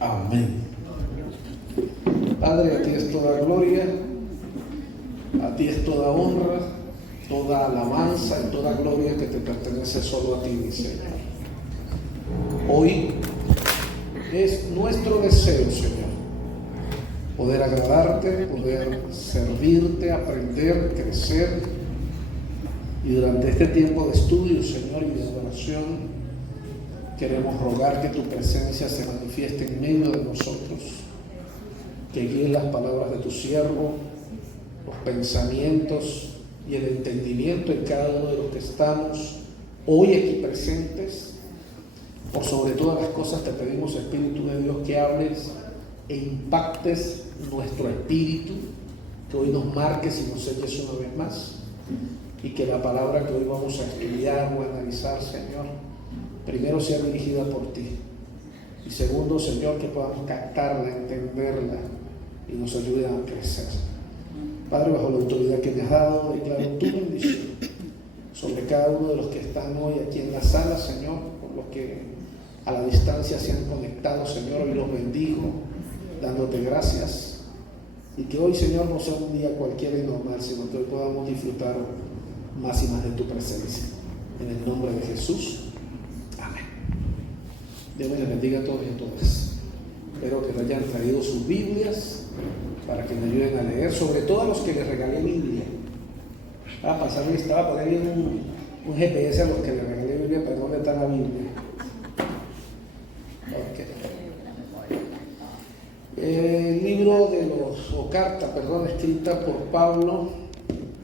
Amén. Padre, a ti es toda gloria, a ti es toda honra, toda alabanza y toda gloria que te pertenece solo a ti, mi Señor. Hoy es nuestro deseo, Señor, poder agradarte, poder servirte, aprender, crecer. Y durante este tiempo de estudio, Señor, y de adoración, queremos rogar que tu presencia se manifieste en medio de nosotros, que guíe las palabras de tu siervo, los pensamientos y el entendimiento en cada uno de los que estamos hoy aquí presentes. Por sobre todas las cosas te pedimos, Espíritu de Dios, que hables e impactes nuestro espíritu, que hoy nos marques y nos selles una vez más, y que la palabra que hoy vamos a estudiar o analizar, Señor, primero sea dirigida por ti, y segundo, Señor, que podamos captarla, entenderla y nos ayude a crecer. Padre, bajo la autoridad que me has dado, declaro tu bendición sobre cada uno de los que están hoy aquí en la sala, Señor, por los que a la distancia se han conectado, Señor, hoy los bendigo, dándote gracias, y que hoy, Señor, no sea un día cualquiera y normal, sino que hoy podamos disfrutar más y más de tu presencia. En el nombre de Jesús. Amén. Dios les bendiga a todos y a todas. Espero que hayan traído sus Biblias para que me ayuden a leer, sobre todo a los que les regalé Biblia. Estaba pasando y estaba poniendo un GPS a los que les regalé Biblia, pero ¿dónde está la Biblia? Okay. El libro de carta, escrita por Pablo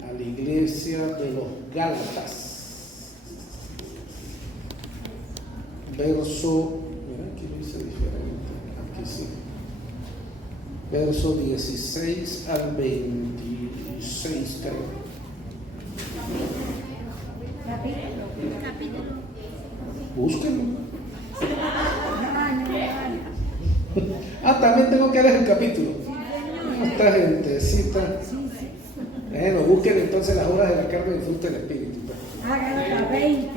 a la iglesia de los Gálatas. Verso, mira, aquí lo hice diferente, aquí sí. Verso 16 al 26, creo. Búsquenlo. También tengo que leer el capítulo. Esta gentecita. Bueno, busquen entonces las obras de la carne y disfruten el espíritu. Gálatas 20.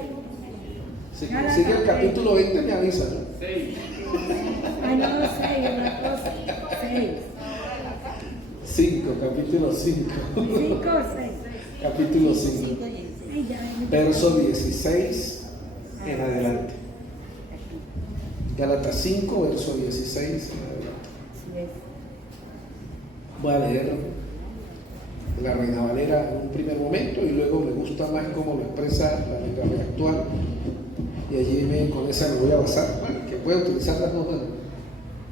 Si consigue el capítulo 20, me avisa, ¿no? 6. No, 6, una cosa. 6. 5, capítulo 5. 5 o 6. Capítulo 5. Verso 16 en adelante. Gálatas 5, verso 16 en adelante. Voy a leer la Reina Valera en un primer momento y luego me gusta más cómo lo expresa la Biblia actual, y allí con esa me voy a basar, que puedo utilizar las dos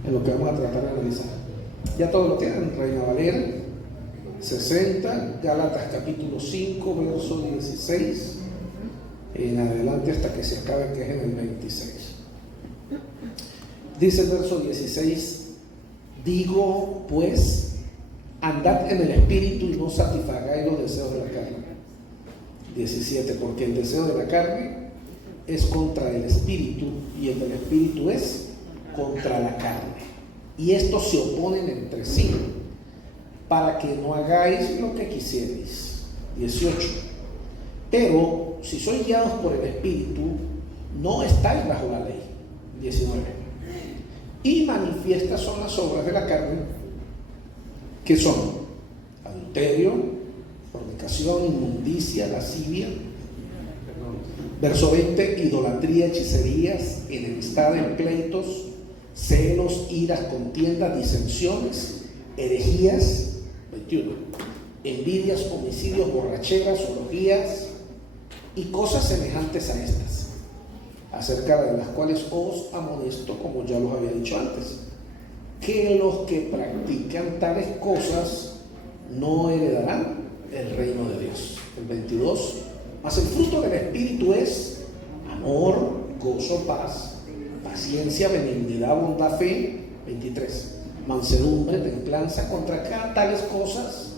en lo que vamos a tratar de analizar. Ya todos lo tienen. Reina Valera 60, Gálatas capítulo 5, verso 16 en adelante hasta que se acabe, que es en el 26. Dice el verso 16: digo pues, andad en el espíritu y no satisfagáis los deseos de la carne. 17, porque el deseo de la carne es contra el espíritu y el del espíritu es contra la carne, y estos se oponen entre sí, para que no hagáis lo que quisierais. 18, pero si sois guiados por el espíritu, no estáis bajo la ley. 19, y manifiestas son las obras de la carne, que son adulterio, fornicación, inmundicia, lascivia. Verso 20, idolatría, hechicerías, enemistades, pleitos, celos, iras, contiendas, disensiones, herejías. 21, envidias, homicidios, borracheras, orgías y cosas semejantes a estas, acerca de las cuales os amonesto, como ya los había dicho antes, que los que practican tales cosas no heredarán el reino de Dios. El 22, mas el fruto del Espíritu es amor, gozo, paz, paciencia, benignidad, bondad, fe. 23, mansedumbre, templanza. Contra tales cosas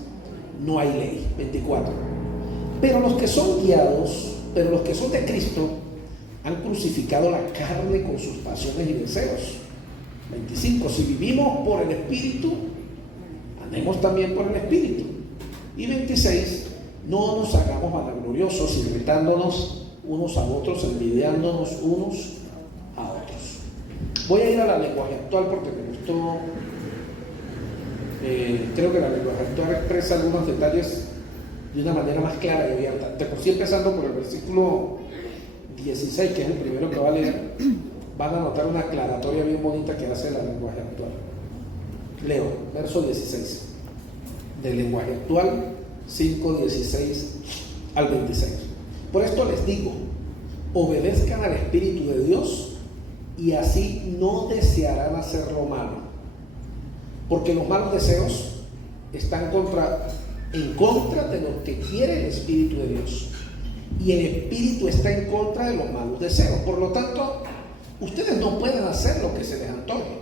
no hay ley. 24, pero los que son de Cristo han crucificado la carne con sus pasiones y deseos. 25, si vivimos por el Espíritu, andemos también por el Espíritu. Y 26, no nos hagamos vanagloriosos, irritándonos unos a otros, envidiándonos unos a otros. Voy a ir a la lenguaje actual porque me gustó. Creo que la lenguaje actual expresa algunos detalles de una manera más clara y abierta. De por sí, empezando por el versículo 16, que es el primero que va a leer, van a notar una aclaratoria bien bonita que hace la lenguaje actual. Leo, verso 16, del lenguaje actual, 5:16 al 26. Por esto les digo, obedezcan al Espíritu de Dios y así no desearán hacer lo malo. Porque los malos deseos están en contra de lo que quiere el Espíritu de Dios. Y el Espíritu está en contra de los malos deseos. Por lo tanto, ustedes no pueden hacer lo que se les antoje.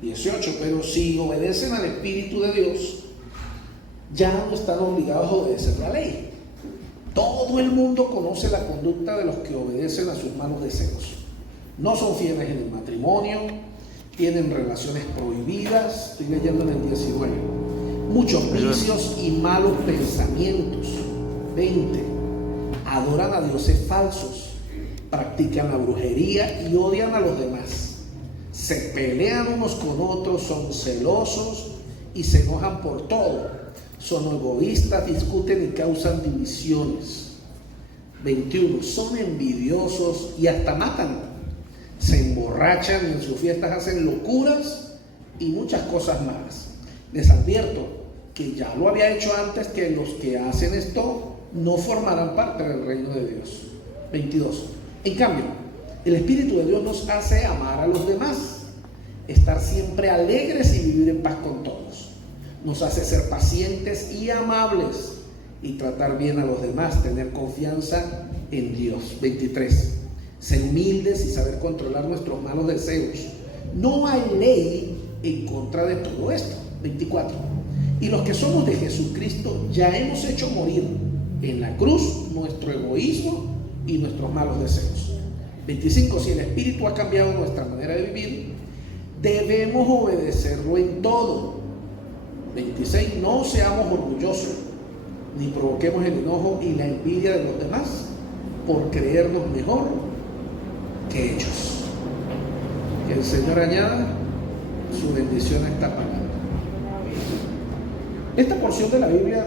18. Pero si obedecen al Espíritu de Dios, ya no están obligados a obedecer la ley. Todo el mundo conoce la conducta de los que obedecen a sus malos deseos. No son fieles en el matrimonio, tienen relaciones prohibidas, estoy leyendo en el 19, muchos vicios y malos pensamientos. 20. Adoran a dioses falsos, practican la brujería y odian a los demás. Se pelean unos con otros, son celosos y se enojan por todo. Son egoístas, discuten y causan divisiones. 21. Son envidiosos y hasta matan. Se emborrachan y en sus fiestas hacen locuras y muchas cosas malas. Les advierto que ya lo había hecho antes, que los que hacen esto no formarán parte del reino de Dios. 22. En cambio, el Espíritu de Dios nos hace amar a los demás, estar siempre alegres y vivir en paz con todos. Nos hace ser pacientes y amables y tratar bien a los demás, tener confianza en Dios. 23. Ser humildes y saber controlar nuestros malos deseos. No hay ley en contra de todo esto. 24. Y los que somos de Jesucristo ya hemos hecho morir en la cruz nuestro egoísmo y nuestros malos deseos. 25. Si el Espíritu ha cambiado nuestra manera de vivir, debemos obedecerlo en todo. 26. No seamos orgullosos, ni provoquemos el enojo y la envidia de los demás por creernos mejor que ellos. Que el Señor añada su bendición a esta palabra. Esta porción de la Biblia,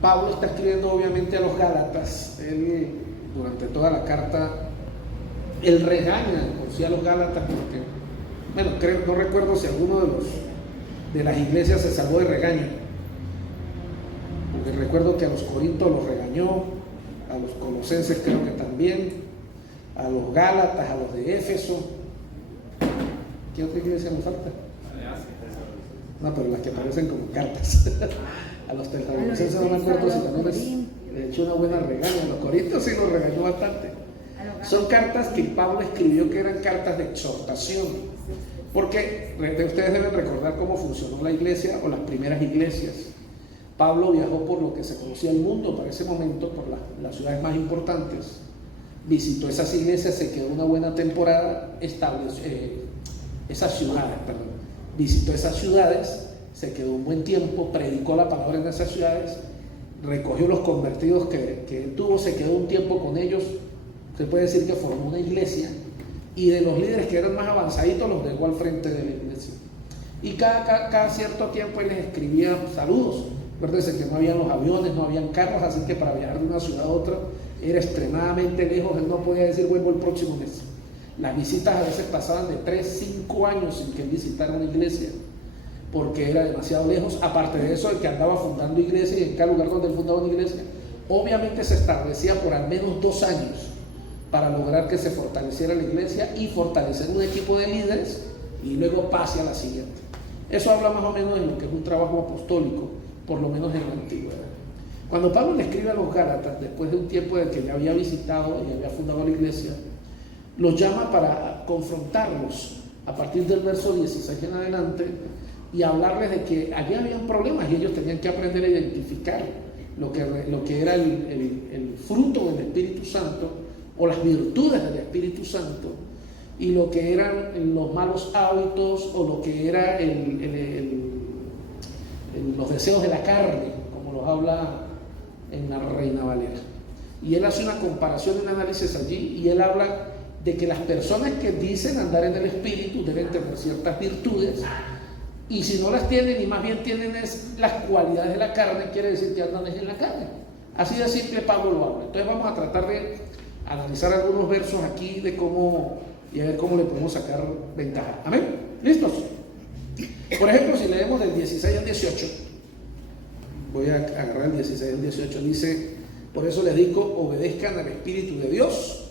Pablo está escribiendo obviamente a los Gálatas. Él, durante toda la carta, él regaña por sí a los Gálatas porque, bueno, no recuerdo si alguno de las iglesias se salvó de regaño, porque recuerdo que a los Corintios los regañó, a los Colosenses creo que también, a los Gálatas, a los de Éfeso. ¿Qué otra iglesia nos falta? No, pero las que parecen como cartas. A los tesalonicenses no me acuerdo si también le echó una buena regaña. A los Corintios sí los regañó bastante. Son cartas que Pablo escribió que eran cartas de exhortación, porque ustedes deben recordar cómo funcionó la iglesia o las primeras iglesias. Pablo viajó por lo que se conocía el mundo para ese momento, por las ciudades más importantes, visitó esas iglesias, se quedó una buena temporada, visitó esas ciudades, se quedó un buen tiempo, predicó la palabra en esas ciudades, recogió los convertidos que tuvo, se quedó un tiempo con ellos. Se puede decir que formó una iglesia, y de los líderes que eran más avanzaditos los dejó al frente de la iglesia. Y cada cierto tiempo él les escribía saludos. Acuérdense que no habían los aviones, no habían carros, así que para viajar de una ciudad a otra era extremadamente lejos. Él no podía decir vuelvo el próximo mes. Las visitas a veces pasaban de 3-5 años sin que él visitara una iglesia, porque era demasiado lejos. Aparte de eso, el que andaba fundando iglesias, y en cada lugar donde él fundaba una iglesia, obviamente se establecía por al menos 2 años para lograr que se fortaleciera la iglesia y fortalecer un equipo de líderes y luego pase a la siguiente. Eso habla más o menos de lo que es un trabajo apostólico, por lo menos en la antigüedad. Cuando Pablo le escribe a los Gálatas, después de un tiempo de que ya había visitado y había fundado la iglesia, los llama para confrontarlos a partir del verso 16 en adelante y hablarles de que allí habían problemas y ellos tenían que aprender a identificar lo que era el fruto del Espíritu Santo o las virtudes del Espíritu Santo, y lo que eran los malos hábitos o lo que era los deseos de la carne, como los habla en la Reina Valera. Y él hace una comparación, un análisis allí, y él habla de que las personas que dicen andar en el Espíritu deben tener ciertas virtudes, y si no las tienen y más bien tienen las cualidades de la carne, quiere decir que andan en la carne. Así de simple Pablo lo habla. Entonces vamos a tratar de analizar algunos versos aquí de cómo, y a ver cómo le podemos sacar ventaja. ¿Amén? ¿Listos? Por ejemplo, si leemos del 16 al 18, voy a agarrar el 16 al 18, dice: por eso les digo, obedezcan al Espíritu de Dios,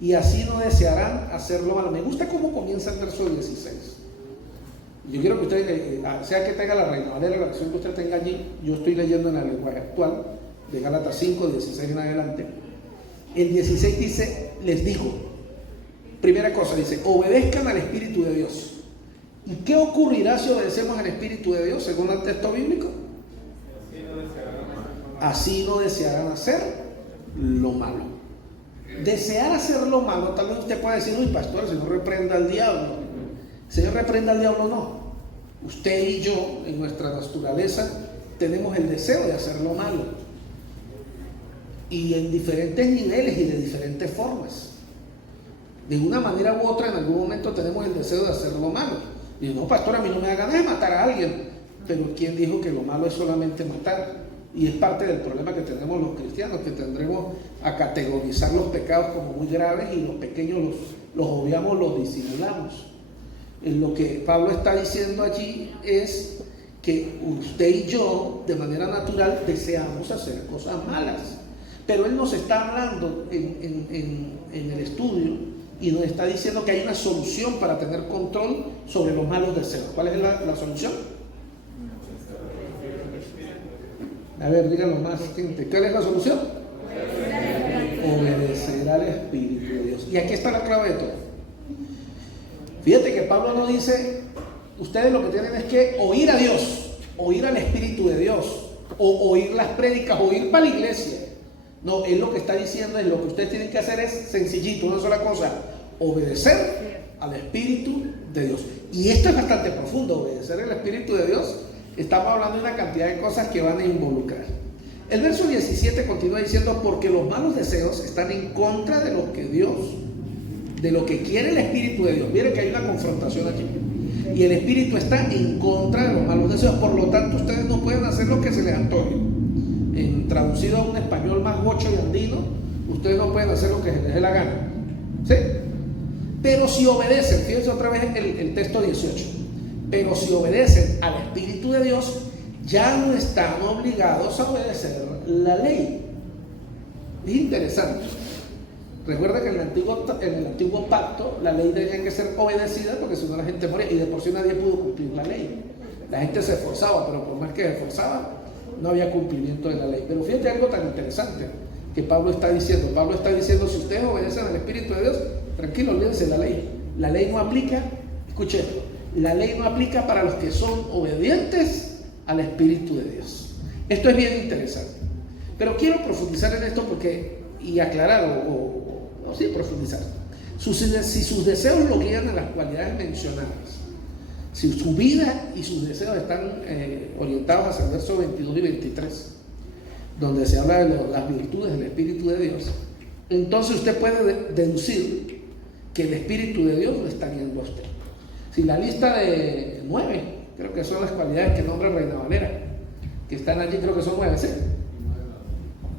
y así no desearán hacer lo malo. Me gusta cómo comienza el verso 16. Yo quiero que usted, sea que tenga la Reina Valera, la versión que usted tenga allí, yo estoy leyendo en el lenguaje actual, de Gálatas 5, 16 en adelante. El 16 dice: les digo, primera cosa, dice, obedezcan al Espíritu de Dios. ¿Y qué ocurrirá si obedecemos al Espíritu de Dios según el texto bíblico? Así no desearán hacer lo malo. Desear hacer lo malo, tal vez usted pueda decir: uy, pastor, Señor reprenda al diablo. Señor reprenda al diablo, no. Usted y yo, en nuestra naturaleza, tenemos el deseo de hacer lo malo, y en diferentes niveles y de diferentes formas. De una manera u otra, en algún momento tenemos el deseo de hacer lo malo. Y no, pastor, a mí no me da ganas de matar a alguien. Pero ¿quién dijo que lo malo es solamente matar? Y es parte del problema que tenemos los cristianos, que tendremos a categorizar los pecados como muy graves, y los pequeños los obviamos, los disimulamos. Lo que Pablo está diciendo allí es que usted y yo, de manera natural, deseamos hacer cosas malas. Pero él nos está hablando en el estudio, y nos está diciendo que hay una solución para tener control sobre los malos deseos. ¿Cuál es la solución? A ver, díganlo más, gente. ¿Cuál es la solución? Obedecer al Espíritu de Dios. Y aquí está la clave de todo. Fíjate que Pablo no dice: ustedes lo que tienen es que oír a Dios, oír al Espíritu de Dios, o oír las prédicas, o ir para la iglesia. No, él lo que está diciendo es: lo que ustedes tienen que hacer es sencillito, una sola cosa: obedecer al Espíritu de Dios. Y esto es bastante profundo, obedecer al Espíritu de Dios. Estamos hablando de una cantidad de cosas que van a involucrar. El verso 17 continúa diciendo: porque los malos deseos están en contra de lo que Dios, de lo que quiere el Espíritu de Dios. Miren que hay una confrontación aquí. Y el Espíritu está en contra de los malos deseos. Por lo tanto, ustedes no pueden hacer lo que se les antoje. Traducido a un español más gocho y andino, ustedes no pueden hacer lo que se les dé la gana. ¿Sí? Pero si obedecen, fíjense otra vez el texto 18. Pero si obedecen al Espíritu de Dios, ya no están obligados a obedecer la ley. Es interesante. Recuerda que en el antiguo pacto la ley tenía que ser obedecida, porque si no la gente moría, y de por sí nadie pudo cumplir la ley. La gente se esforzaba, pero por más que se esforzaba, no había cumplimiento de la ley. Pero fíjate algo tan interesante que Pablo está diciendo. Pablo está diciendo: si ustedes obedecen al Espíritu de Dios, tranquilo, olvídense la ley. La ley no aplica, escuchen, la ley no aplica para los que son obedientes al Espíritu de Dios. Esto es bien interesante. Pero quiero profundizar en esto y aclarar, sí, profundizar. Si sus deseos lo guían a las cualidades mencionadas, si su vida y sus deseos están orientados hacia el verso 22 y 23, donde se habla de las virtudes del Espíritu de Dios, entonces usted puede deducir que el Espíritu de Dios lo está guiando a usted. Si la lista de 9, creo que son las cualidades que nombra Reina Valera, que están allí, creo que son 9, ¿sí?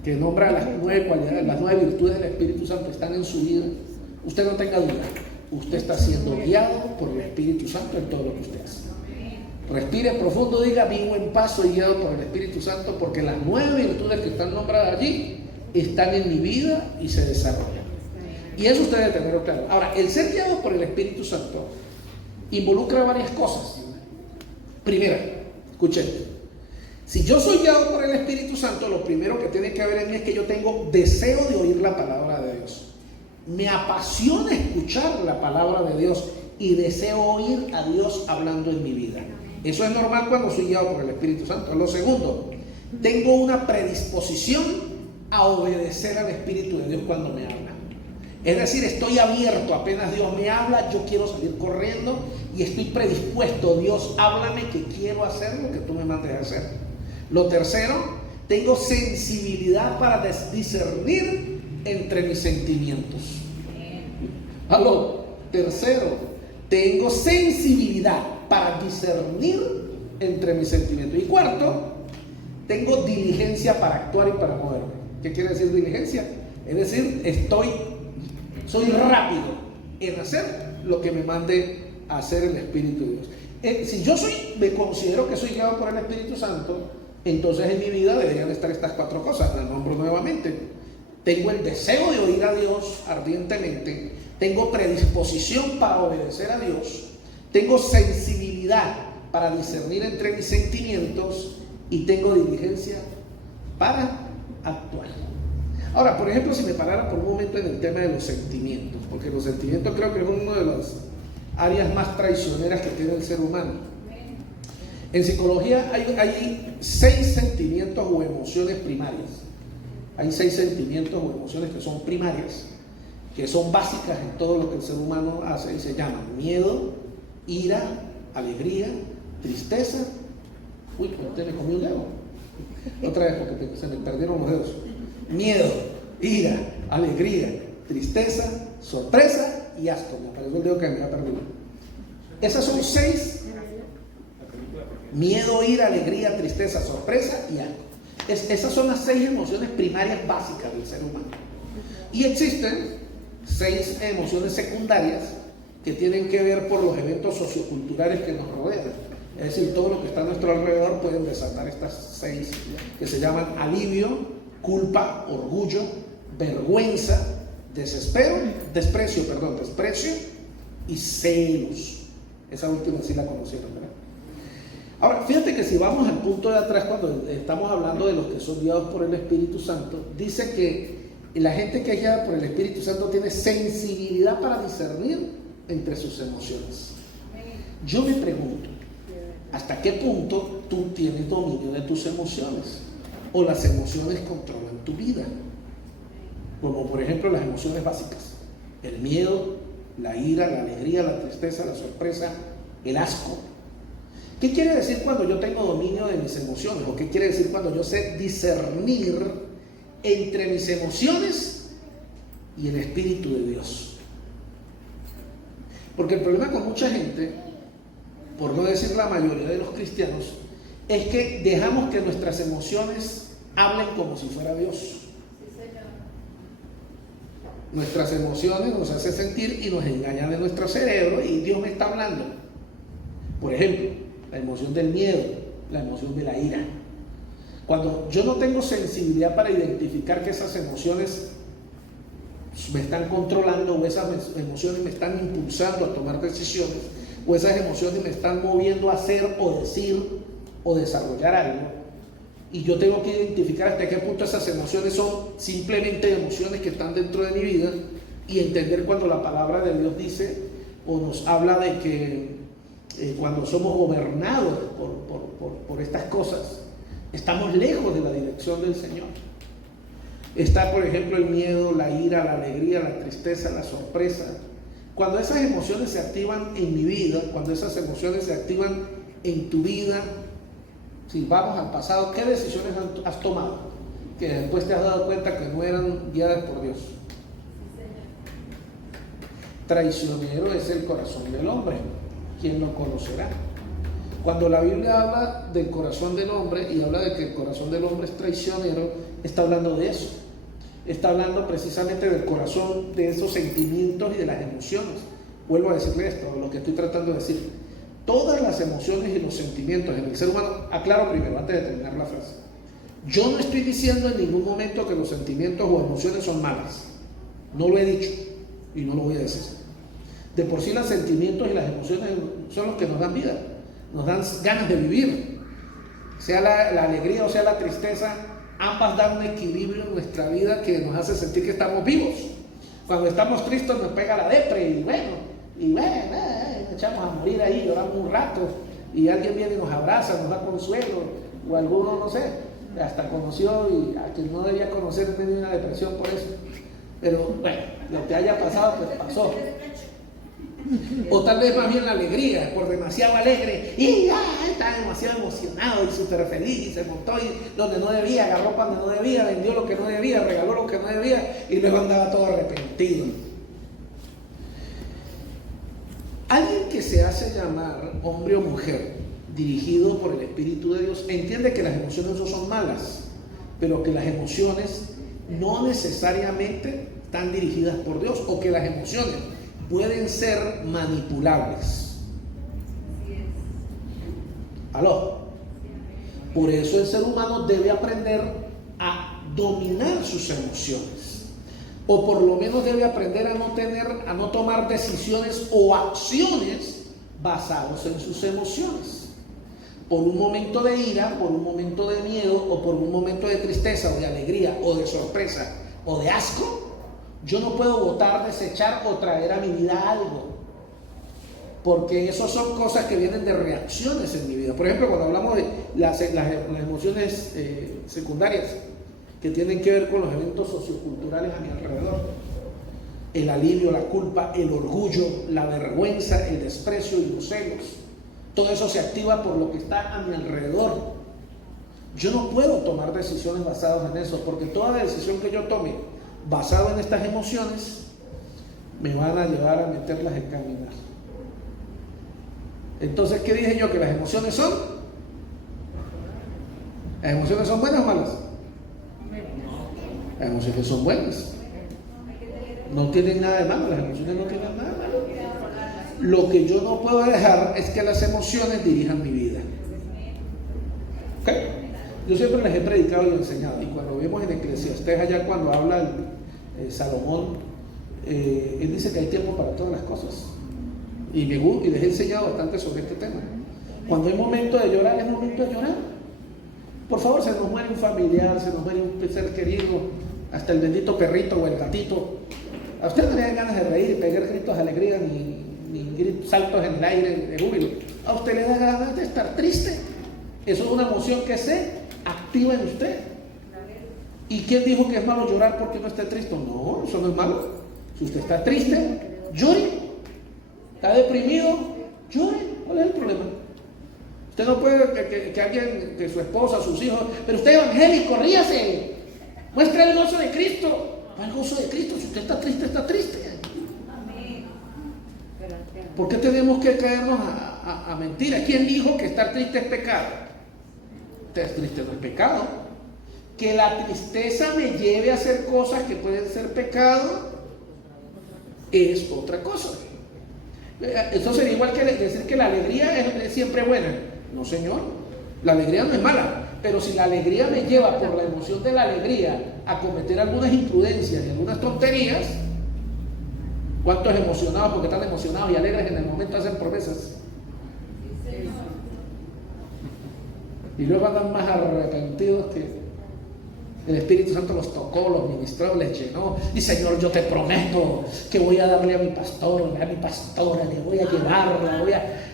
Que nombra las 9 cualidades, las 9 virtudes del Espíritu Santo, están en su vida. Usted no tenga duda, usted está siendo guiado por el Espíritu Santo en todo lo que usted hace. Respire profundo, diga: vivo en paz, soy guiado por el Espíritu Santo, porque las 9 virtudes que están nombradas allí están en mi vida y se desarrollan. Y eso usted debe tenerlo claro. Ahora, el ser guiado por el Espíritu Santo involucra varias cosas. Primera, escuchen: si yo soy guiado por el Espíritu Santo, lo primero que tiene que haber en mí es que yo tengo deseo de oír la palabra de Dios. Me apasiona escuchar la palabra de Dios y deseo oír a Dios hablando en mi vida. Eso es normal cuando soy guiado por el Espíritu Santo. Lo segundo, tengo una predisposición a obedecer al Espíritu de Dios cuando me habla. Es decir, estoy abierto, apenas Dios me habla, yo quiero salir corriendo y estoy predispuesto: Dios, háblame, que quiero hacer lo que tú me mandes a hacer. Lo tercero, tengo sensibilidad para discernir entre mis sentimientos. Aló. Tercero, tengo sensibilidad para discernir entre mis sentimientos. Y cuarto, tengo diligencia para actuar y para moverme. ¿Qué quiere decir diligencia? Es decir, soy rápido en hacer lo que me mande a hacer el Espíritu de Dios. Si yo me considero que soy guiado por el Espíritu Santo, entonces en mi vida deberían estar estas 4 cosas. Las nombro nuevamente. Tengo el deseo de oír a Dios ardientemente. Tengo predisposición para obedecer a Dios. Tengo sensibilidad para discernir entre mis sentimientos. Y tengo diligencia para actuar. Ahora, por ejemplo, si me parara por un momento en el tema de los sentimientos, porque los sentimientos creo que es una de las áreas más traicioneras que tiene el ser humano. En psicología hay 6 sentimientos o emociones primarias. Hay 6 sentimientos o emociones que son primarias, que son básicas en todo lo que el ser humano hace, y se llaman miedo, ira, alegría, tristeza. Uy, usted me comió un dedo. Otra vez porque se me perdieron los dedos. Miedo, ira, alegría, tristeza, sorpresa y asco. Me apareció el dedo que me había perdido. Esas son 6. Miedo, ira, alegría, tristeza, sorpresa y asco. Esas son las 6 emociones primarias básicas del ser humano. Y existen 6 emociones secundarias que tienen que ver por los eventos socioculturales que nos rodean. Es decir, todo lo que está a nuestro alrededor pueden desatar estas 6 que se llaman alivio, culpa, orgullo, vergüenza, desprecio y celos. Esa última sí la conocieron, ¿verdad? Ahora, fíjate que si vamos al punto de atrás, cuando estamos hablando de los que son guiados por el Espíritu Santo, dice que la gente que es guiada por el Espíritu Santo tiene sensibilidad para discernir entre sus emociones. Yo me pregunto, ¿hasta qué punto tú tienes dominio de tus emociones? ¿O las emociones controlan tu vida? Como por ejemplo las emociones básicas. El miedo, la ira, la alegría, la tristeza, la sorpresa, el asco. ¿Qué quiere decir cuando yo tengo dominio de mis emociones? ¿O qué quiere decir cuando yo sé discernir entre mis emociones y el Espíritu de Dios? Porque el problema con mucha gente, por no decir la mayoría de los cristianos, es que dejamos que nuestras emociones hablen como si fuera Dios. Nuestras emociones nos hacen sentir y nos engañan de nuestro cerebro y Dios me está hablando. Por ejemplo, la emoción del miedo, la emoción de la ira. Cuando yo no tengo sensibilidad para identificar que esas emociones me están controlando o esas emociones me están impulsando a tomar decisiones o esas emociones me están moviendo a hacer o decir o desarrollar algo, y yo tengo que identificar hasta qué punto esas emociones son simplemente emociones que están dentro de mi vida y entender cuando la palabra de Dios dice o nos habla de que cuando somos gobernados por estas cosas estamos lejos de la dirección del Señor. Está, por ejemplo, el miedo, la ira, la alegría, la tristeza, la sorpresa. Cuando esas emociones se activan en mi vida, cuando esas emociones se activan en tu vida, si vamos al pasado, ¿qué decisiones has tomado? Que después te has dado cuenta que no eran guiadas por Dios. Traicionero es el corazón del hombre. ¿Quién lo conocerá? Cuando la Biblia habla del corazón del hombre y habla de que el corazón del hombre es traicionero, está hablando de eso. Está hablando precisamente del corazón, de esos sentimientos y de las emociones. Vuelvo a decirle esto, lo que estoy tratando de decir. Todas las emociones y los sentimientos en el ser humano, aclaro primero, antes de terminar la frase. Yo no estoy diciendo en ningún momento que los sentimientos o emociones son malas. No lo he dicho y no lo voy a decir. De por sí los sentimientos y las emociones son los que nos dan vida, nos dan ganas de vivir. Sea la alegría o sea la tristeza, ambas dan un equilibrio en nuestra vida que nos hace sentir que estamos vivos. Cuando estamos tristes nos pega la depre y nos echamos a morir ahí, lloramos un rato y alguien viene y nos abraza, nos da consuelo, o alguno, no sé, hasta conoció y a quien no debía conocer tenía una depresión por eso. Pero bueno, lo que haya pasado pues pasó. O tal vez más bien la alegría, por demasiado alegre y estaba demasiado emocionado y súper feliz y se montó y donde no debía, agarró cuando no debía, vendió lo que no debía, regaló lo que no debía y luego andaba todo arrepentido. Alguien que se hace llamar hombre o mujer, dirigido por el Espíritu de Dios, entiende que las emociones no son malas, pero que las emociones no necesariamente están dirigidas por Dios, o que las emociones pueden ser manipulables. ¿Aló? Por eso el ser humano debe aprender a dominar sus emociones, o por lo menos debe aprender a no tomar decisiones o acciones basadas en sus emociones. Por un momento de ira, por un momento de miedo, o por un momento de tristeza o de alegría o de sorpresa o de asco, yo no puedo votar, desechar o traer a mi vida algo, porque eso son cosas que vienen de reacciones en mi vida. Por ejemplo, cuando hablamos de las emociones secundarias que tienen que ver con los eventos socioculturales a mi alrededor, el alivio, la culpa, el orgullo, la vergüenza, el desprecio y los celos, todo eso se activa por lo que está a mi alrededor. Yo no puedo tomar decisiones basadas en eso, porque toda decisión que yo tome basada en estas emociones me van a llevar a meterlas en caminar. Entonces, ¿qué dije yo? Que las emociones son buenas o malas. Las emociones son buenas, no tienen nada de malo. Las emociones no tienen nada de malo. Lo que yo no puedo dejar es que las emociones dirijan mi vida. ¿Okay? Yo siempre les he predicado y enseñado, y cuando vemos en Eclesiastés, allá cuando habla Salomón, él dice que hay tiempo para todas las cosas, y les he enseñado bastante sobre este tema. Cuando hay momento de llorar, es momento de llorar. Por favor, se nos muere un familiar, se nos muere un ser querido, hasta el bendito perrito o el gatito. A usted no le dan ganas de reír y pegar gritos de alegría, ni saltos en el aire de júbilo. A usted le da ganas de estar triste. Eso es una emoción que se activa en usted. ¿Y quién dijo que es malo llorar porque no esté triste? No, eso no es malo. Si usted está triste, llore. Está deprimido, llore. ¿Cuál es el problema? Usted no puede que alguien, que su esposa, sus hijos, pero usted es evangélico, ríase, muestre el gozo de Cristo. ¿Cuál gozo de Cristo? Si usted está triste, está triste. ¿Por qué tenemos que caernos a mentiras? ¿Quién dijo que estar triste es pecado? Estar triste no es pecado. Que la tristeza me lleve a hacer cosas que pueden ser pecado es otra cosa. Eso sería igual que decir que la alegría es siempre buena. No, señor, la alegría no es mala, pero si la alegría me lleva por la emoción de la alegría a cometer algunas imprudencias y algunas tonterías, ¿cuántos emocionados porque están emocionados y alegres en el momento hacen promesas? Y luego andan más arrepentidos que el Espíritu Santo los tocó, los ministró, les llenó. Y Señor, yo te prometo que voy a darle a mi pastor, a mi pastora, le voy a llevarla,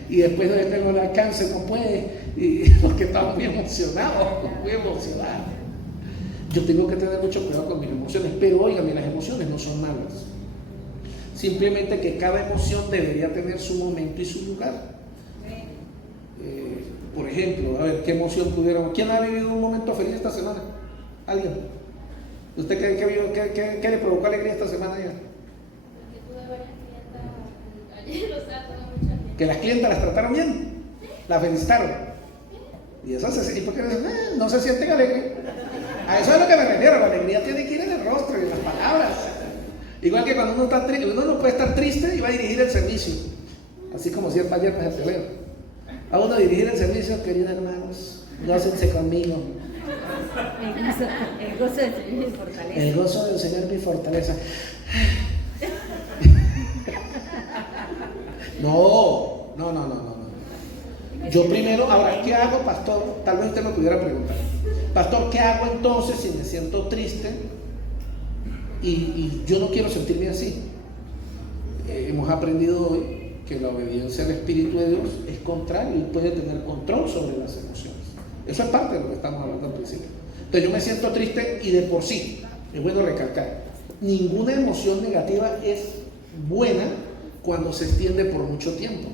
y después de que no le alcance, no puede. Y porque estamos muy emocionados, muy emocionados. Yo tengo que tener mucho cuidado con mis emociones, pero óigame, las emociones no son malas. Simplemente que cada emoción debería tener su momento y su lugar. Por ejemplo, a ver, ¿qué emoción tuvieron? ¿Quién ha vivido un momento feliz esta semana? ¿Alguien? ¿Usted qué le provocó alegría esta semana ya? Porque tuve varias clientas ayer, o sea, tuve mucha gente. ¿Que las clientas las trataron bien? ¿Las felicitaron? ¿Y por qué no se sienten alegres? A eso es a lo que me refiero. La alegría tiene que ir en el rostro y en las palabras. Igual que cuando uno está triste, uno no puede estar triste y va a dirigir el servicio, así como si el viernes el teleo. A uno dirigir el servicio, queridos hermanos, gócense conmigo. El gozo del Señor es mi fortaleza. El gozo del Señor es mi fortaleza. No. Yo primero, ahora, ¿qué hago, pastor? Tal vez usted me pudiera preguntar, pastor, ¿qué hago entonces si me siento triste y yo no quiero sentirme así? Hemos aprendido hoy que la obediencia al Espíritu de Dios es contrario y puede tener control sobre las emociones. Eso es parte de lo que estamos hablando al principio. Entonces yo me siento triste y de por sí, es bueno recalcar, ninguna emoción negativa es buena cuando se extiende por mucho tiempo.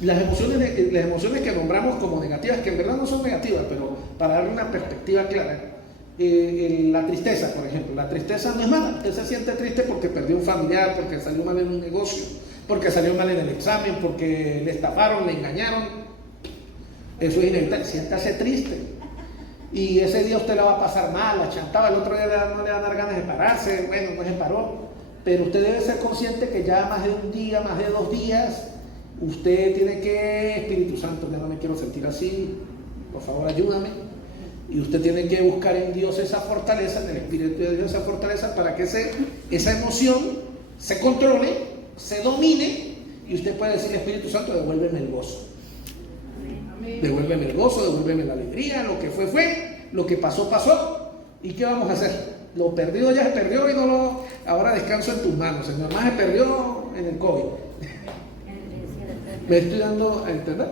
Las emociones que nombramos como negativas, que en verdad no son negativas, pero para darle una perspectiva clara, la tristeza, por ejemplo. La tristeza no es mala. Usted se siente triste porque perdió un familiar, porque salió mal en un negocio, porque salió mal en el examen, porque le estafaron, le engañaron. Eso es inevitable. Siéntase triste. Y ese día usted la va a pasar mal, achantado, el otro día no le van a dar ganas de pararse, bueno, no se paró. Pero usted debe ser consciente que ya más de un día, más de 2 días, usted tiene que, Espíritu Santo, ya no me quiero sentir así, por favor ayúdame. Y usted tiene que buscar en Dios esa fortaleza, en el Espíritu de Dios esa fortaleza, para que esa emoción se controle, se domine, y usted puede decir, Espíritu Santo, devuélveme el gozo. Devuélveme el gozo, devuélveme la alegría, lo que fue, lo que pasó. ¿Y qué vamos a hacer? Lo perdido ya se perdió y ahora descanso en tus manos, Señor. Más se perdió en el COVID. ¿Me estoy dando a entender?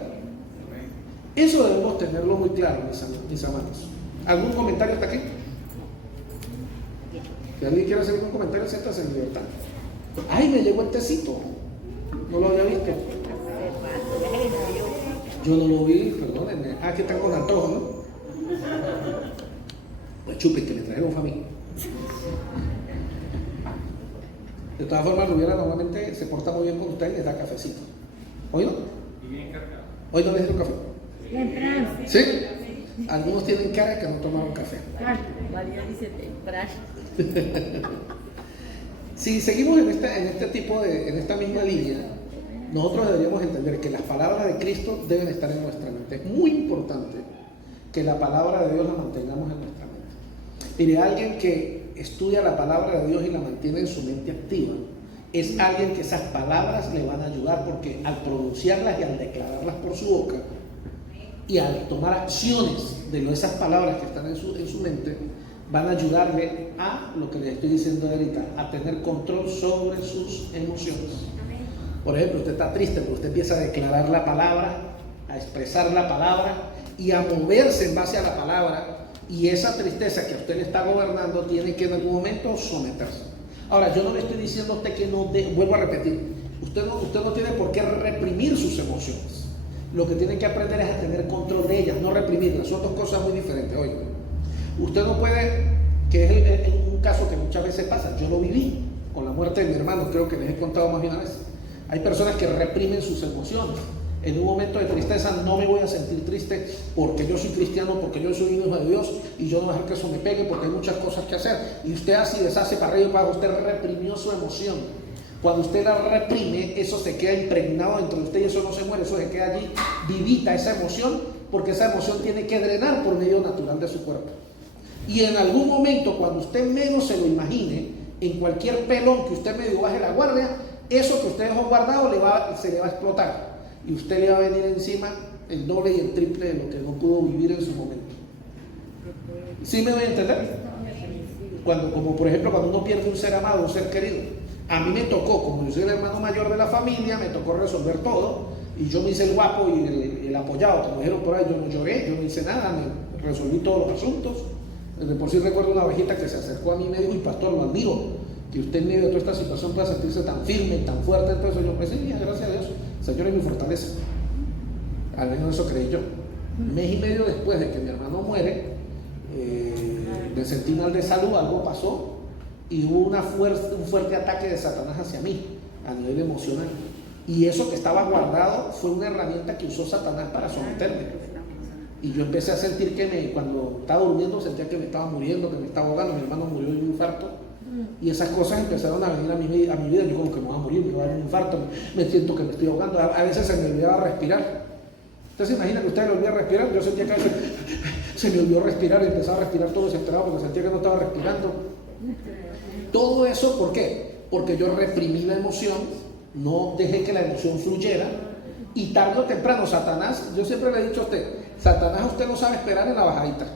Eso debemos tenerlo muy claro, mis amados. ¿Algún comentario hasta aquí? Si alguien quiere hacer algún comentario, siéntase en libertad. ¡Ay, me llegó el tecito! No lo había visto. Yo no lo vi, perdónenme. Aquí están con antojo, ¿no? Pues chupen, que me trajeron familia. De todas formas, Rubiera normalmente se porta muy bien con usted y les da cafecito. ¿Hoy no? Y bien cargado. ¿Hoy no les dieron café? Temprano. ¿Sí? Algunos tienen cara que no tomaron café. María dice temprano. Si seguimos en esta misma línea, nosotros deberíamos entender que las palabras de Cristo deben estar en nuestra mente. Es muy importante que la palabra de Dios la mantengamos en nuestra mente. Mire, alguien que estudia la palabra de Dios y la mantiene en su mente activa, es alguien que esas palabras le van a ayudar, porque al pronunciarlas y al declararlas por su boca y al tomar acciones de esas palabras que están en su mente, van a ayudarle a lo que les estoy diciendo ahorita, a tener control sobre sus emociones. Por ejemplo, usted está triste, pero usted empieza a declarar la palabra, a expresar la palabra y a moverse en base a la palabra, y esa tristeza que a usted le está gobernando tiene que en algún momento someterse. Ahora, yo no le estoy diciendo a usted que no, vuelvo a repetir, usted no tiene por qué reprimir sus emociones. Lo que tiene que aprender es a tener control de ellas, no reprimirlas. Son 2 cosas muy diferentes. Oiga, usted no puede, que es un caso que muchas veces pasa, yo lo viví con la muerte de mi hermano, creo que les he contado más de una vez. Hay personas que reprimen sus emociones. En un momento de tristeza no me voy a sentir triste porque yo soy cristiano, porque yo soy un hijo de Dios y yo no voy a dejar que eso me pegue porque hay muchas cosas que hacer. Y usted así deshace para arriba y para abajo, usted reprimió su emoción. Cuando usted la reprime, eso se queda impregnado dentro de usted y eso no se muere, eso se queda allí vivita esa emoción, porque esa emoción tiene que drenar por medio natural de su cuerpo. Y en algún momento, cuando usted menos se lo imagine, en cualquier pelón que usted medio baje la guardia, eso que usted dejó guardado se le va a explotar. Y usted le va a venir encima el doble y el triple de lo que no pudo vivir en su momento. ¿Sí me voy a entender? Como por ejemplo cuando uno pierde un ser amado, un ser querido. A mí me tocó, como yo soy el hermano mayor de la familia, me tocó resolver todo. Y yo me hice el guapo y el apoyado, como dijeron por ahí. Yo no lloré, yo no hice nada, me resolví todos los asuntos. De por sí recuerdo una abejita que se acercó a mí y me dijo: y pastor, lo admiro, que usted en medio de toda esta situación pueda sentirse tan firme y tan fuerte. Entonces yo pues sí, gracias a Dios, Señor es mi fortaleza. Al menos eso creí yo. 1 mes y medio después de que mi hermano muere, me sentí mal de salud, algo pasó y hubo un fuerte ataque de Satanás hacia mí a nivel emocional. Y eso que estaba guardado fue una herramienta que usó Satanás para someterme. Y yo empecé a sentir que cuando estaba durmiendo sentía que me estaba muriendo, que me estaba ahogando. Mi hermano murió de un infarto. Y esas cosas empezaron a venir a mi vida. Yo como que me voy a morir, me va a dar un infarto, me siento que me estoy ahogando. A veces se me olvidaba respirar. Entonces imagina que usted le olvida respirar. Yo sentía que a veces se me olvidó respirar y empezaba a respirar todo desesperado porque sentía que no estaba respirando. Todo eso, ¿por qué? Porque yo reprimí la emoción, no dejé que la emoción fluyera. Y tarde o temprano Satanás, yo siempre le he dicho a usted, Satanás usted no sabe esperar en la bajadita.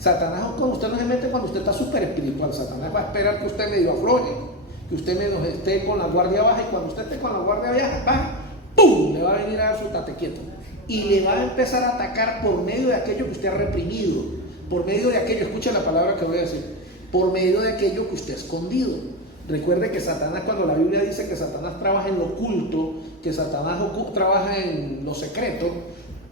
Satanás con usted no se mete cuando usted está súper espiritual. Satanás va a esperar que usted medio afloje, que usted medio esté con la guardia baja, y cuando usted esté con la guardia baja, ¡pum!, le va a venir a dar su tate quieto. Y le va a empezar a atacar por medio de aquello que usted ha reprimido, por medio de aquello, escuche la palabra que voy a decir, por medio de aquello que usted ha escondido. Recuerde que Satanás, cuando la Biblia dice que Satanás trabaja en lo oculto, que Satanás trabaja en lo secreto,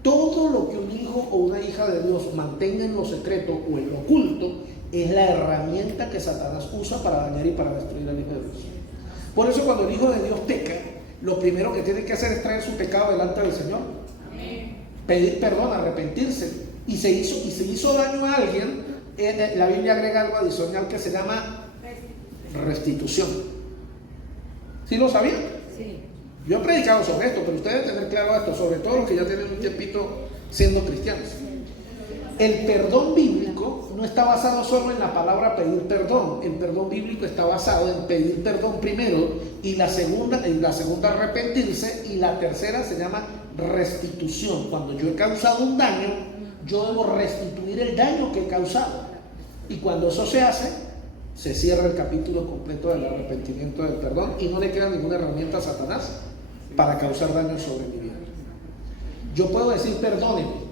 todo lo que un hijo o una hija de Dios mantenga en lo secreto o en lo oculto es la herramienta que Satanás usa para dañar y para destruir al hijo de Dios. Por eso cuando el hijo de Dios peca, lo primero que tiene que hacer es traer su pecado delante del Señor. Amén. Pedir perdón, arrepentirse. Y se hizo daño a alguien, la Biblia agrega algo adicional que se llama restitución. ¿Sí lo sabían? Sí. Yo he predicado sobre esto, pero ustedes deben tener claro esto, sobre todo los que ya tienen un tiempito siendo cristianos. El perdón bíblico no está basado solo en la palabra pedir perdón. El perdón bíblico está basado en pedir perdón primero y la segunda arrepentirse, y la tercera se llama restitución. Cuando yo he causado un daño, yo debo restituir el daño que he causado. Y cuando eso se hace, se cierra el capítulo completo del arrepentimiento, del perdón, y no le queda ninguna herramienta a Satanás para causar daño sobre mi vida. Yo puedo decir perdóneme.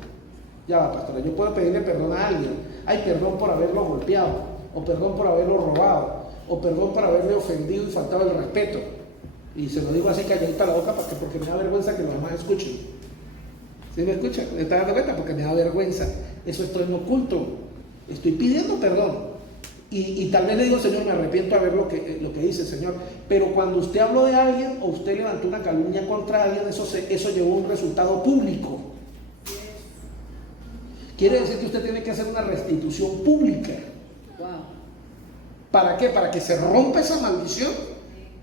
Ya va, pastora, yo puedo pedirle perdón a alguien. Ay, perdón por haberlo golpeado, o perdón por haberlo robado, o perdón por haberle ofendido y faltado el respeto. Y se lo digo así calladita la boca porque me da vergüenza que los demás escuchen. ¿Sí me escuchan? ¿Me está dando cuenta? Porque me da vergüenza. Eso estoy en oculto. Estoy pidiendo perdón. Y tal vez le digo, Señor, me arrepiento a ver lo que dice, Señor. Pero cuando usted habló de alguien o usted levantó una calumnia contra alguien, eso llevó a un resultado público. Quiere decir que usted tiene que hacer una restitución pública. Wow. ¿Para qué? Para que se rompa esa maldición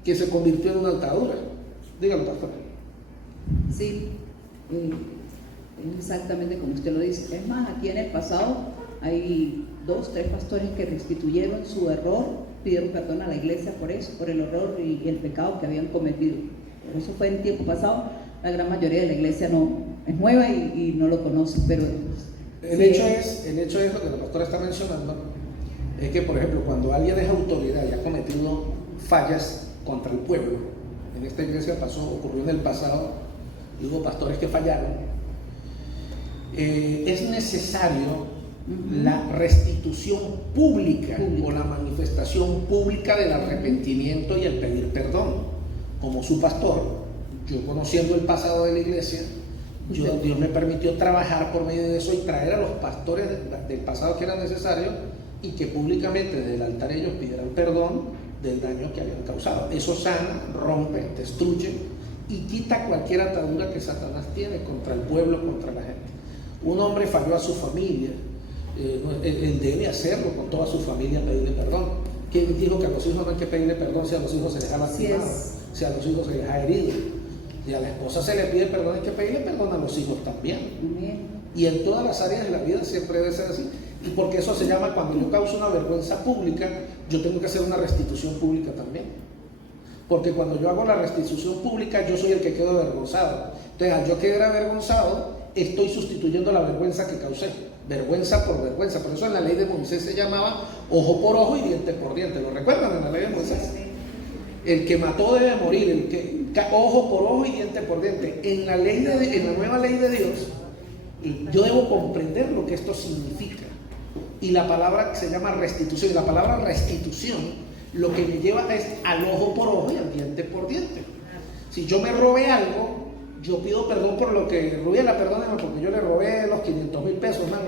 que se convirtió en una atadura. Dígalo, pastor. Sí, es exactamente como usted lo dice. Es más, aquí en el pasado hay 2, 3 pastores que restituyeron su error, pidieron perdón a la iglesia por eso, por el error y el pecado que habían cometido. Pero eso fue en tiempo pasado. La gran mayoría de la iglesia no es nueva y no lo conoce, pero el hecho es lo que la pastora está mencionando, es que, por ejemplo, cuando alguien es autoridad y ha cometido fallas contra el pueblo, en esta iglesia ocurrió en el pasado, y hubo pastores que fallaron, es necesario la restitución pública o la manifestación pública del arrepentimiento y el pedir perdón. Como su pastor, yo conociendo el pasado de la iglesia, Dios me permitió trabajar por medio de eso y traer a los pastores del pasado que era necesario, y que públicamente desde el altar ellos pidieran perdón del daño que habían causado. Eso sana, rompe, destruye y quita cualquier atadura que Satanás tiene contra el pueblo, contra la gente. Un hombre falló a su familia, él debe hacerlo con toda su familia, pedirle perdón. ¿Quién dijo que a los hijos no hay que pedirle perdón si a los hijos se les ha lastimado, si a los hijos se les ha herido? Si a la esposa se le pide perdón, hay que pedirle perdón a los hijos también. Y en todas las áreas de la vida siempre debe ser así. Y porque eso se llama, cuando yo causo una vergüenza pública, yo tengo que hacer una restitución pública también. Porque cuando yo hago la restitución pública, yo soy el que quedo avergonzado. Entonces, al yo quedar avergonzado, estoy sustituyendo la vergüenza que causé. Vergüenza por vergüenza. Por eso en la ley de Moisés se llamaba ojo por ojo y diente por diente. ¿Lo recuerdan en la ley de Moisés? El que mató debe morir, el que ojo por ojo y diente por diente. En la nueva ley de Dios, yo debo comprender lo que esto significa. Y la palabra se llama restitución. Y la palabra restitución lo que me lleva es al ojo por ojo y al diente por diente. Si yo me robé algo, yo pido perdón por lo que robé, perdóneme porque yo le robé los 500,000 pesos, hermano.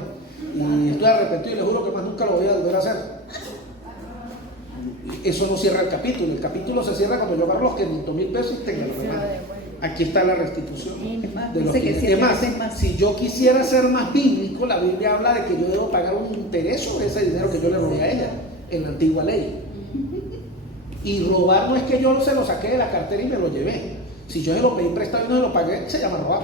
Y estoy arrepentido y le juro que más nunca lo voy a volver a hacer. Eso no cierra el capítulo. El capítulo se cierra cuando yo agarro los 500,000 pesos y tenga los demás. Aquí está la restitución de los más. Si yo quisiera ser más bíblico, la Biblia habla de que yo debo pagar un interés sobre ese dinero que yo le robé a ella en la antigua ley. Y robar no es que yo se lo saqué de la cartera y me lo llevé. Si yo se lo pedí prestado y no se lo pagué, se llama robar.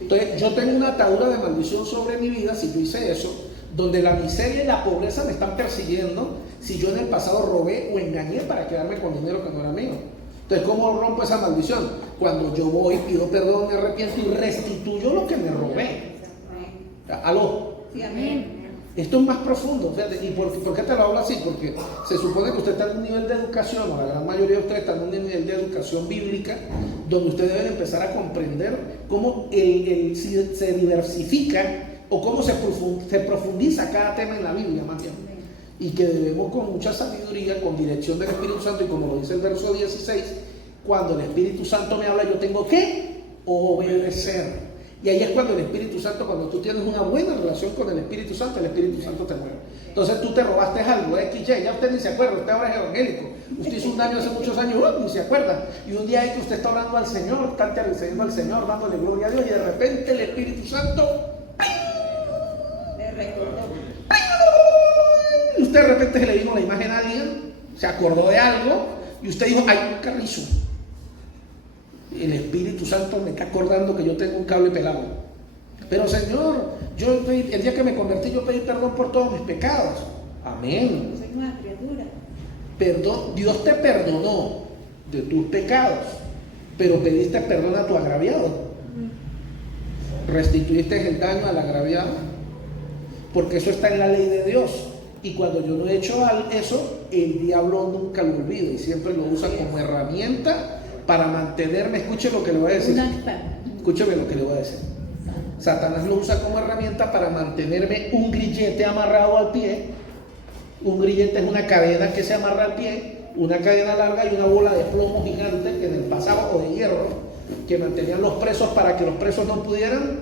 Entonces yo tengo una atadura de maldición sobre mi vida si yo hice eso, donde la miseria y la pobreza me están persiguiendo si yo en el pasado robé o engañé para quedarme con dinero que no era mío. Entonces, ¿cómo rompo esa maldición? Cuando yo voy, pido perdón, me arrepiento y restituyo lo que me robé. ¿Aló? Sí, amén. Esto es más profundo. Fíjate, ¿y por qué te lo hablo así? Porque se supone que usted está en un nivel de educación, o la gran mayoría de ustedes están en un nivel de educación bíblica, donde ustedes deben empezar a comprender cómo se diversifica o cómo se profundiza cada tema en la Biblia, más bien. Y que debemos, con mucha sabiduría, con dirección del Espíritu Santo, y como lo dice el verso 16, cuando el Espíritu Santo me habla, yo tengo que obedecer. Y ahí es cuando el Espíritu Santo, cuando tú tienes una buena relación con el Espíritu Santo te mueve. Entonces tú te robaste algo, XY, ya usted ni se acuerda, usted ahora es evangélico. Usted hizo un daño hace muchos años, ni se acuerda. Y un día ahí que usted está orando al Señor, cante agradeciendo al Señor, dándole gloria a Dios, y de repente el Espíritu Santo Le recordó. y usted de repente se le vino la imagen a alguien, se acordó de algo, y usted dijo, ay, un carrizo. El Espíritu Santo me está acordando que yo tengo un cable pelado. Pero Señor, el día que me convertí, yo pedí perdón por todos mis pecados. Amén. Soy una criatura. Perdón, Dios te perdonó de tus pecados, pero pediste perdón a tu agraviado. Restituiste el daño al agraviado, porque eso está en la ley de Dios. Y cuando yo no he hecho eso, el diablo nunca lo olvida y siempre lo usa como herramienta para mantenerme. Escuche lo que le voy a decir. Escúcheme lo que le voy a decir. Satanás lo usa como herramienta para mantenerme un grillete amarrado al pie. Un grillete es una cadena que se amarra al pie, una cadena larga y una bola de plomo gigante en el pasado, o de hierro, que mantenían los presos para que los presos no pudieran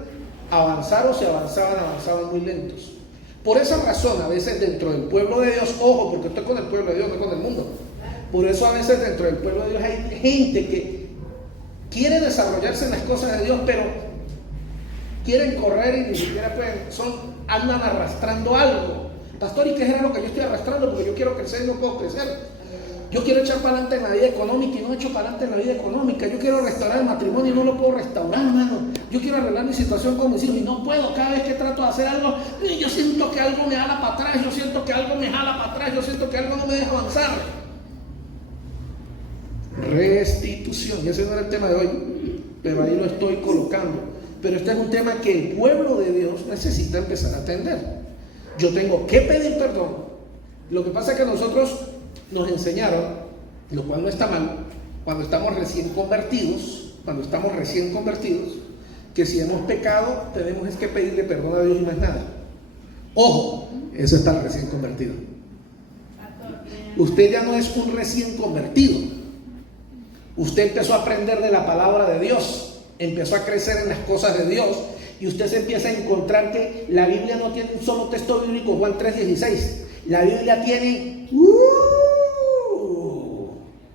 avanzar, o si avanzaban muy lentos. Por esa razón, a veces dentro del pueblo de Dios, ojo, porque estoy con el pueblo de Dios, no con el mundo. Por eso a veces dentro del pueblo de Dios hay gente que quiere desarrollarse en las cosas de Dios, pero quieren correr y ni siquiera pueden, andan arrastrando algo. Pastor, ¿y qué era lo que yo estoy arrastrando? Porque yo quiero crecer y no puedo crecer. Yo quiero echar para adelante en la vida económica y no echo para adelante en la vida económica. Yo quiero restaurar el matrimonio y no lo puedo restaurar, hermano. Yo quiero arreglar mi situación con mis hijos y no puedo. Cada vez que trato de hacer algo, yo siento que algo me jala para atrás, yo siento que algo me jala para atrás, yo siento que algo no me deja avanzar. Restitución, y ese no era el tema de hoy, pero ahí lo estoy colocando. Pero este es un tema que el pueblo de Dios necesita empezar a atender. Yo tengo que pedir perdón. Lo que pasa es que nosotros nos enseñaron, lo cual no está mal, cuando estamos recién convertidos, que si hemos pecado tenemos que pedirle perdón a Dios y más nada. Ojo, eso está recién convertido. Usted ya no es un recién convertido. Usted empezó a aprender de la palabra de Dios, empezó a crecer en las cosas de Dios, y usted se empieza a encontrar que la Biblia no tiene un solo texto bíblico, Juan 3:16. La Biblia tiene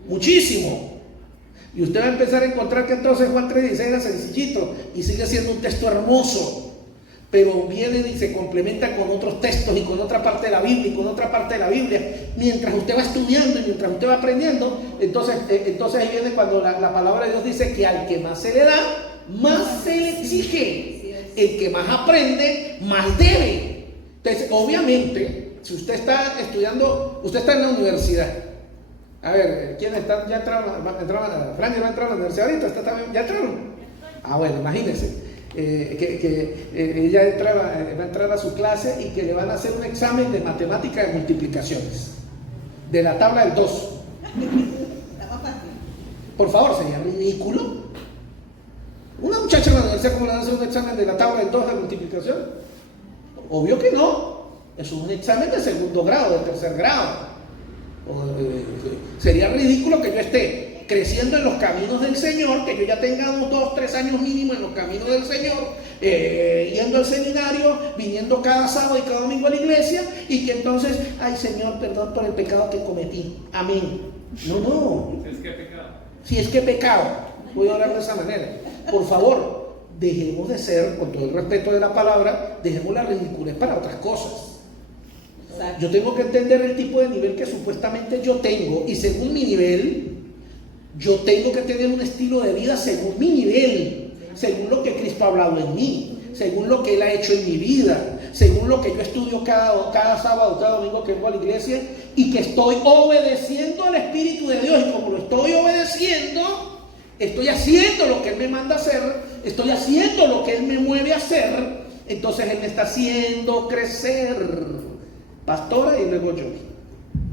muchísimo. Y usted va a empezar a encontrar que entonces Juan 3:16 era sencillito y sigue siendo un texto hermoso, pero viene y se complementa con otros textos y con otra parte de la Biblia y con otra parte de la Biblia. Mientras usted va estudiando y mientras usted va aprendiendo, entonces ahí viene cuando la palabra de Dios dice que al que más se le da, más se le exige. El que más aprende, más debe. Entonces, obviamente, si usted está estudiando, usted está en la universidad. A ver, ¿quién está? ¿Ya entraron? Frank va a entrar a la universidad ahorita, ¿ya entraron? Ah, bueno, imagínense. Ella va a entrar a su clase y que le van a hacer un examen de matemática de multiplicaciones, de la tabla del 2. Por favor, sería ridículo. Una muchacha en la universidad, ¿cómo le van a hacer un examen de la tabla del 2 de multiplicación? Obvio que no. Es un examen de segundo grado, de tercer grado. Sería ridículo que yo esté creciendo en los caminos del Señor, que yo ya tenga unos 2, 3 años mínimo en los caminos del Señor, yendo al seminario, viniendo cada sábado y cada domingo a la iglesia, y que entonces, ay Señor, perdón por el pecado que cometí. Amén. No. Si es que he pecado, voy a orar de esa manera. Por favor, dejemos de ser, con todo el respeto de la palabra, dejemos la ridiculez para otras cosas. Yo tengo que entender el tipo de nivel que supuestamente yo tengo, y según mi nivel, yo tengo que tener un estilo de vida según mi nivel, según lo que Cristo ha hablado en mí, según lo que Él ha hecho en mi vida, según lo que yo estudio cada sábado, cada domingo que vengo a la iglesia, y que estoy obedeciendo al Espíritu de Dios. Y como lo estoy obedeciendo, estoy haciendo lo que Él me manda hacer, estoy haciendo lo que Él me mueve a hacer, entonces Él me está haciendo crecer. Pastora y luego yo.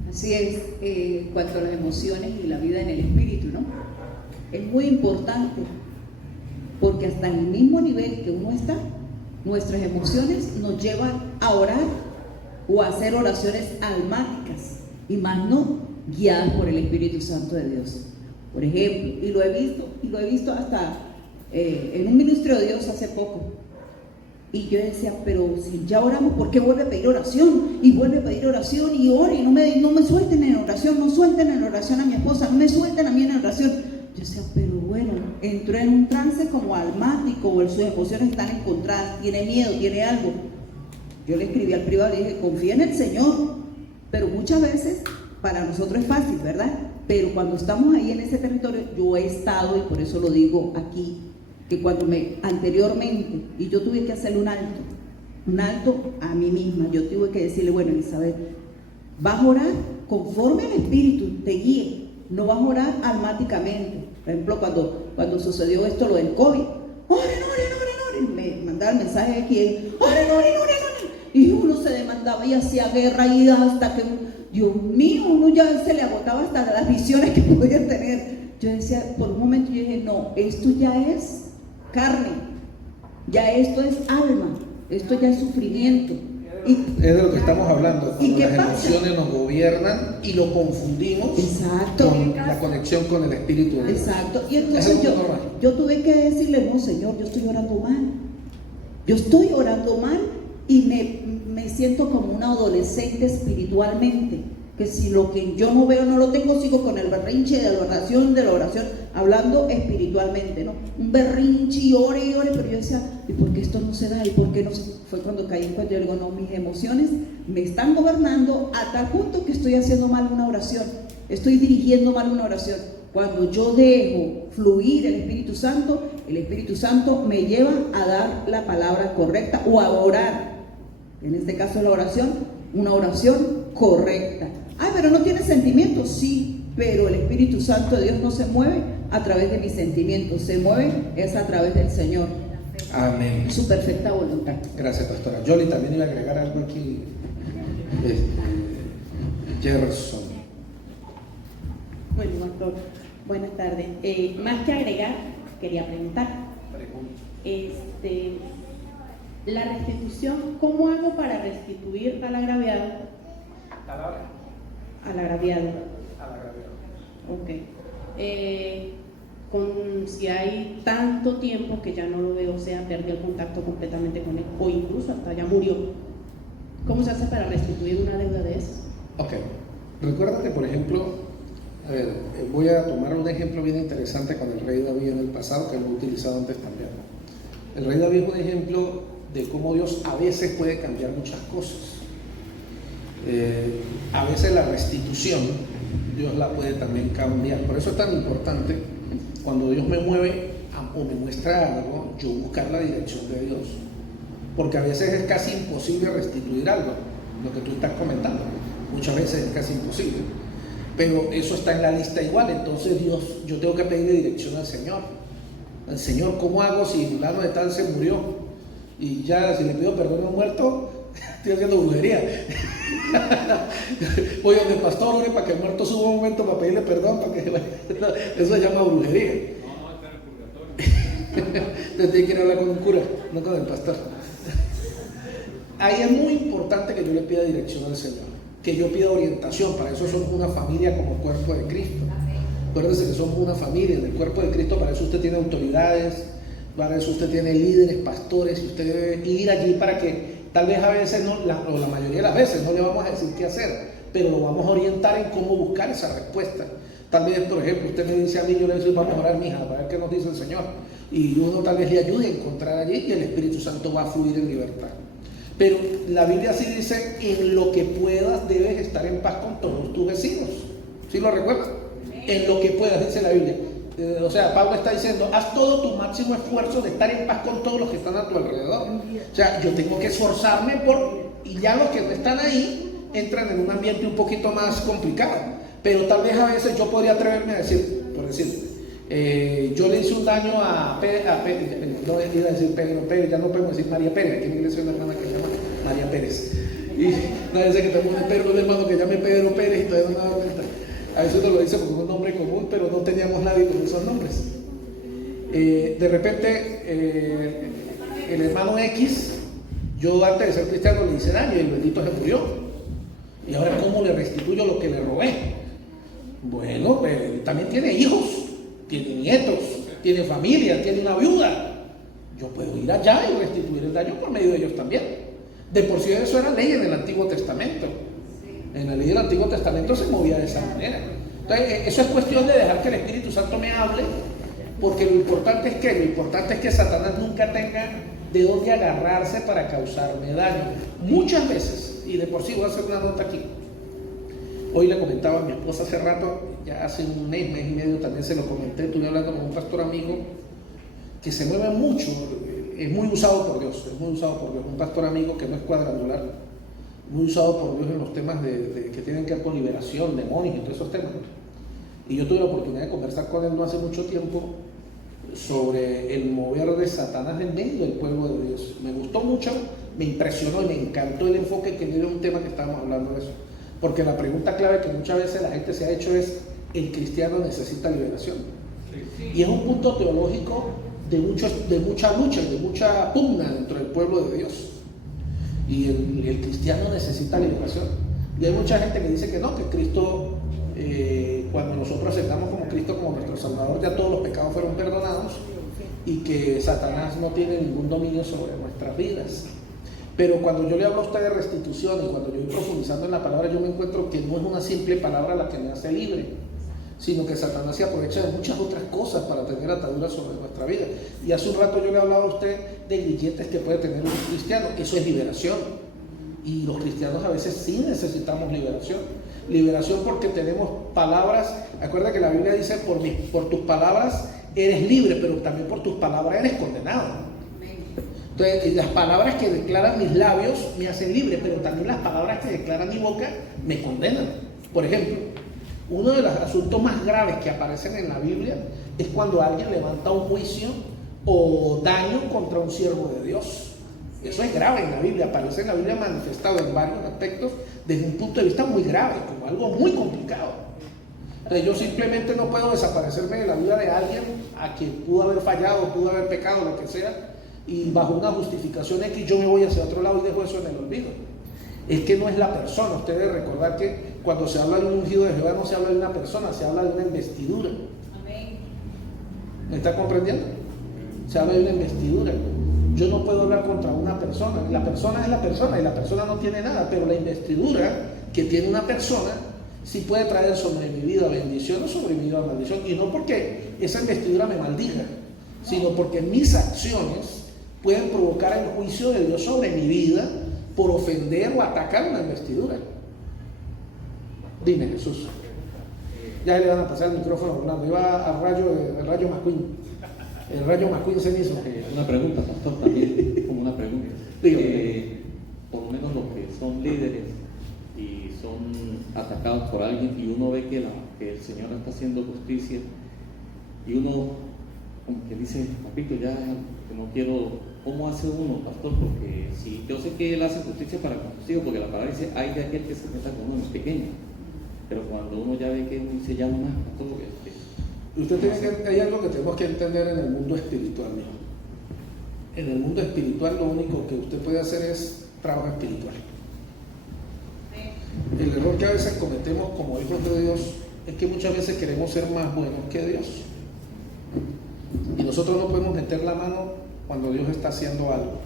Así es, en cuanto a las emociones y la vida en el espíritu, ¿no? Es muy importante, porque hasta en el mismo nivel que uno está, nuestras emociones nos llevan a orar o a hacer oraciones almáticas, y más no guiadas por el Espíritu Santo de Dios. Por ejemplo, y lo he visto hasta en un ministerio de Dios hace poco. Y yo decía, pero si ya oramos, ¿por qué vuelve a pedir oración? Y vuelve a pedir oración y ora y no me suelten en oración, no suelten en oración a mi esposa, no me suelten a mí en oración. Yo decía, pero bueno, entró en un trance como almático, o sus emociones están encontradas, tiene miedo, tiene algo. Yo le escribí al privado y le dije, confía en el Señor. Pero muchas veces para nosotros es fácil, ¿verdad? Pero cuando estamos ahí en ese territorio, yo he estado, y por eso lo digo aquí, que cuando anteriormente, y yo tuve que hacerle un alto a mí misma, yo tuve que decirle, bueno, Elizabeth, vas a orar conforme al Espíritu te guíe, no vas a orar almáticamente. Por ejemplo, cuando sucedió esto, lo del COVID, oren, me mandaba el mensaje aquí, oren, y uno se demandaba y hacía guerra y hasta que, Dios mío, uno ya se le agotaba hasta las visiones que podía tener. Yo decía, por un momento yo dije, no, esto ya es carne, ya esto es alma, esto ya es sufrimiento. Es de lo que estamos hablando, ¿Y cuando qué las pasa? emociones nos gobiernan y lo confundimos Exacto. con la conexión con el Espíritu de Dios. Exacto, y entonces Es algo normal. yo tuve que decirle, no, Señor, yo estoy orando mal y me siento como una adolescente espiritualmente, que si lo que yo no veo no lo tengo, sigo con el berrinche de la oración, hablando espiritualmente, ¿no? Un berrinche y ore, pero yo decía, ¿y por qué esto no se da? ¿Y por qué no se...? Fue cuando caí en cuenta, yo digo, no, mis emociones me están gobernando a tal punto que estoy haciendo mal una oración, estoy dirigiendo mal una oración. Cuando yo dejo fluir el Espíritu Santo me lleva a dar la palabra correcta o a orar, en este caso la oración, una oración correcta. Ay, pero no tiene sentimientos, sí, pero el Espíritu Santo de Dios no se mueve a través de mis sentimientos, se mueve es a través del Señor, Amén. su perfecta voluntad. Gracias, pastora. Yoli también iba a agregar algo aquí. Jefferson. Bueno, pastor, buenas tardes. Más que agregar, quería preguntar. La restitución, ¿cómo hago para restituir al agraviado? Al agraviado. Ok. Si hay tanto tiempo que ya no lo veo, o sea, perdí el contacto completamente con él, o incluso hasta ya murió, ¿cómo se hace para restituir una deuda de esas? Ok. Recuerda que, por ejemplo, a ver, voy a tomar un ejemplo bien interesante con el rey David en el pasado, que lo he utilizado antes también. El rey David es un ejemplo de cómo Dios a veces puede cambiar muchas cosas. A veces la restitución Dios la puede también cambiar. Por eso es tan importante cuando Dios me mueve o me muestra algo, yo buscar la dirección de Dios, porque a veces es casi imposible restituir algo, lo que tú estás comentando, muchas veces es casi imposible, pero eso está en la lista igual. Entonces Dios, yo tengo que pedirle dirección al Señor, ¿cómo hago si fulano de tal se murió? Y ya si le pido perdón a un muerto, estoy haciendo brujería. Voy donde el pastor, ore para que el muerto suba un momento para pedirle perdón, eso se llama brujería. Entonces tiene que ir a hablar con un cura, no con el pastor. Ahí es muy importante que yo le pida dirección al Señor, que yo pida orientación. Para eso somos una familia como cuerpo de Cristo. Acuérdense que somos una familia en el cuerpo de Cristo. Para eso usted tiene autoridades, para eso usted tiene líderes, pastores, y usted debe ir allí para que tal vez a veces, o la mayoría de las veces, no le vamos a decir qué hacer, pero lo vamos a orientar en cómo buscar esa respuesta. Tal vez, por ejemplo, usted me dice a mí, yo le digo, vamos a orar, mija, para ver qué nos dice el Señor. Y uno tal vez le ayude a encontrar allí y el Espíritu Santo va a fluir en libertad. Pero la Biblia sí dice, en lo que puedas debes estar en paz con todos tus vecinos. ¿Sí lo recuerdas? En lo que puedas, dice la Biblia. O sea, Pablo está diciendo, haz todo tu máximo esfuerzo de estar en paz con todos los que están a tu alrededor. O sea, yo tengo que esforzarme y ya los que no están ahí entran en un ambiente un poquito más complicado. Pero tal vez a veces yo podría atreverme a decir, por decir, yo le hice un daño a Pedro, no iba a decir Pedro Pérez, ya no podemos decir María Pérez, aquí en la iglesia hay una hermana que se llama María Pérez. Y no dice que tenemos un hermano que llame Pedro Pérez y todavía no da cuenta. A veces uno lo dice como un nombre común, pero no teníamos nadie con esos nombres. De repente, el hermano X, yo antes de ser cristiano le hice daño y el bendito se murió. Y ahora, ¿cómo le restituyo lo que le robé? Bueno, también tiene hijos, tiene nietos, tiene familia, tiene una viuda. Yo puedo ir allá y restituir el daño por medio de ellos también. De por sí eso era ley en el Antiguo Testamento. En la ley del Antiguo Testamento se movía de esa manera. Entonces, eso es cuestión de dejar que el Espíritu Santo me hable, porque lo importante es que Satanás nunca tenga de dónde agarrarse para causarme daño. Muchas veces, y de por sí voy a hacer una nota aquí. Hoy le comentaba a mi esposa hace rato, ya hace un mes y medio también se lo comenté, estuve hablando con un pastor amigo que se mueve mucho, es muy usado por Dios, un pastor amigo que no es cuadrangular, muy usado por Dios en los temas que tienen que ver con liberación, demonios y todos esos temas. Y yo tuve la oportunidad de conversar con él no hace mucho tiempo sobre el mover de Satanás en medio del pueblo de Dios. Me gustó mucho, me impresionó y me encantó el enfoque que dio un tema que estábamos hablando de eso. Porque la pregunta clave que muchas veces la gente se ha hecho es: ¿el cristiano necesita liberación? Y es un punto teológico de mucha lucha, de mucha pugna dentro del pueblo de Dios. Y el cristiano necesita liberación. Y hay mucha gente que dice que no, que Cristo, cuando nosotros aceptamos como Cristo como nuestro Salvador, ya todos los pecados fueron perdonados y que Satanás no tiene ningún dominio sobre nuestras vidas. Pero cuando yo le hablo a usted de restitución y cuando yo voy profundizando en la palabra, yo me encuentro que no es una simple palabra la que me hace libre, sino que Satanás se aprovecha de muchas otras cosas para tener ataduras sobre nuestra vida. Y hace un rato yo le hablaba a usted de grilletes que puede tener un cristiano. Eso es liberación. Y los cristianos a veces sí necesitamos liberación. Liberación porque tenemos palabras. Acuerda que la Biblia dice: por tus palabras eres libre, pero también por tus palabras eres condenado. Entonces, las palabras que declaran mis labios me hacen libre, pero también las palabras que declara mi boca me condenan. Por ejemplo, uno de los asuntos más graves que aparecen en la Biblia es cuando alguien levanta un juicio o daño contra un siervo de Dios. Eso es grave en la Biblia, aparece en la Biblia manifestado en varios aspectos desde un punto de vista muy grave, como algo muy complicado. Entonces, yo simplemente no puedo desaparecerme de la vida de alguien a quien pudo haber fallado, pudo haber pecado, lo que sea, y bajo una justificación X yo me voy hacia otro lado y dejo eso en el olvido. Es que no es la persona. Usted debe recordar que cuando se habla de un ungido de Jehová no se habla de una persona, se habla de una investidura. Amén. ¿Me está comprendiendo? Se habla de una investidura. Yo no puedo hablar contra una persona. La persona es la persona y la persona no tiene nada, pero la investidura que tiene una persona sí puede traer sobre mi vida bendición o sobre mi vida maldición. Y no porque esa investidura me maldiga, sino porque mis acciones pueden provocar el juicio de Dios sobre mi vida por ofender o atacar una investidura. Dime, Jesús. Ya le van a pasar el micrófono, Orlando. Iba al rayo McQueen. El rayo McQueen se hizo. Una pregunta, pastor, también, como una pregunta. Por lo menos los que son líderes y son atacados por alguien y uno ve que el Señor está haciendo justicia y uno como que dice: papito, ya que no quiero. ¿Cómo hace uno, pastor? Porque si yo sé que Él hace justicia para con sus hijos, porque la palabra dice: hay de aquel que se meta con uno pequeño. Pero cuando uno ya ve que uno dice: ya no más, pastor, hay algo que tenemos que entender en el mundo espiritual, ¿no? En el mundo espiritual lo único que usted puede hacer es trabajo espiritual. El error que a veces cometemos como hijos de Dios es que muchas veces queremos ser más buenos que Dios. Y nosotros no podemos meter la mano cuando Dios está haciendo algo.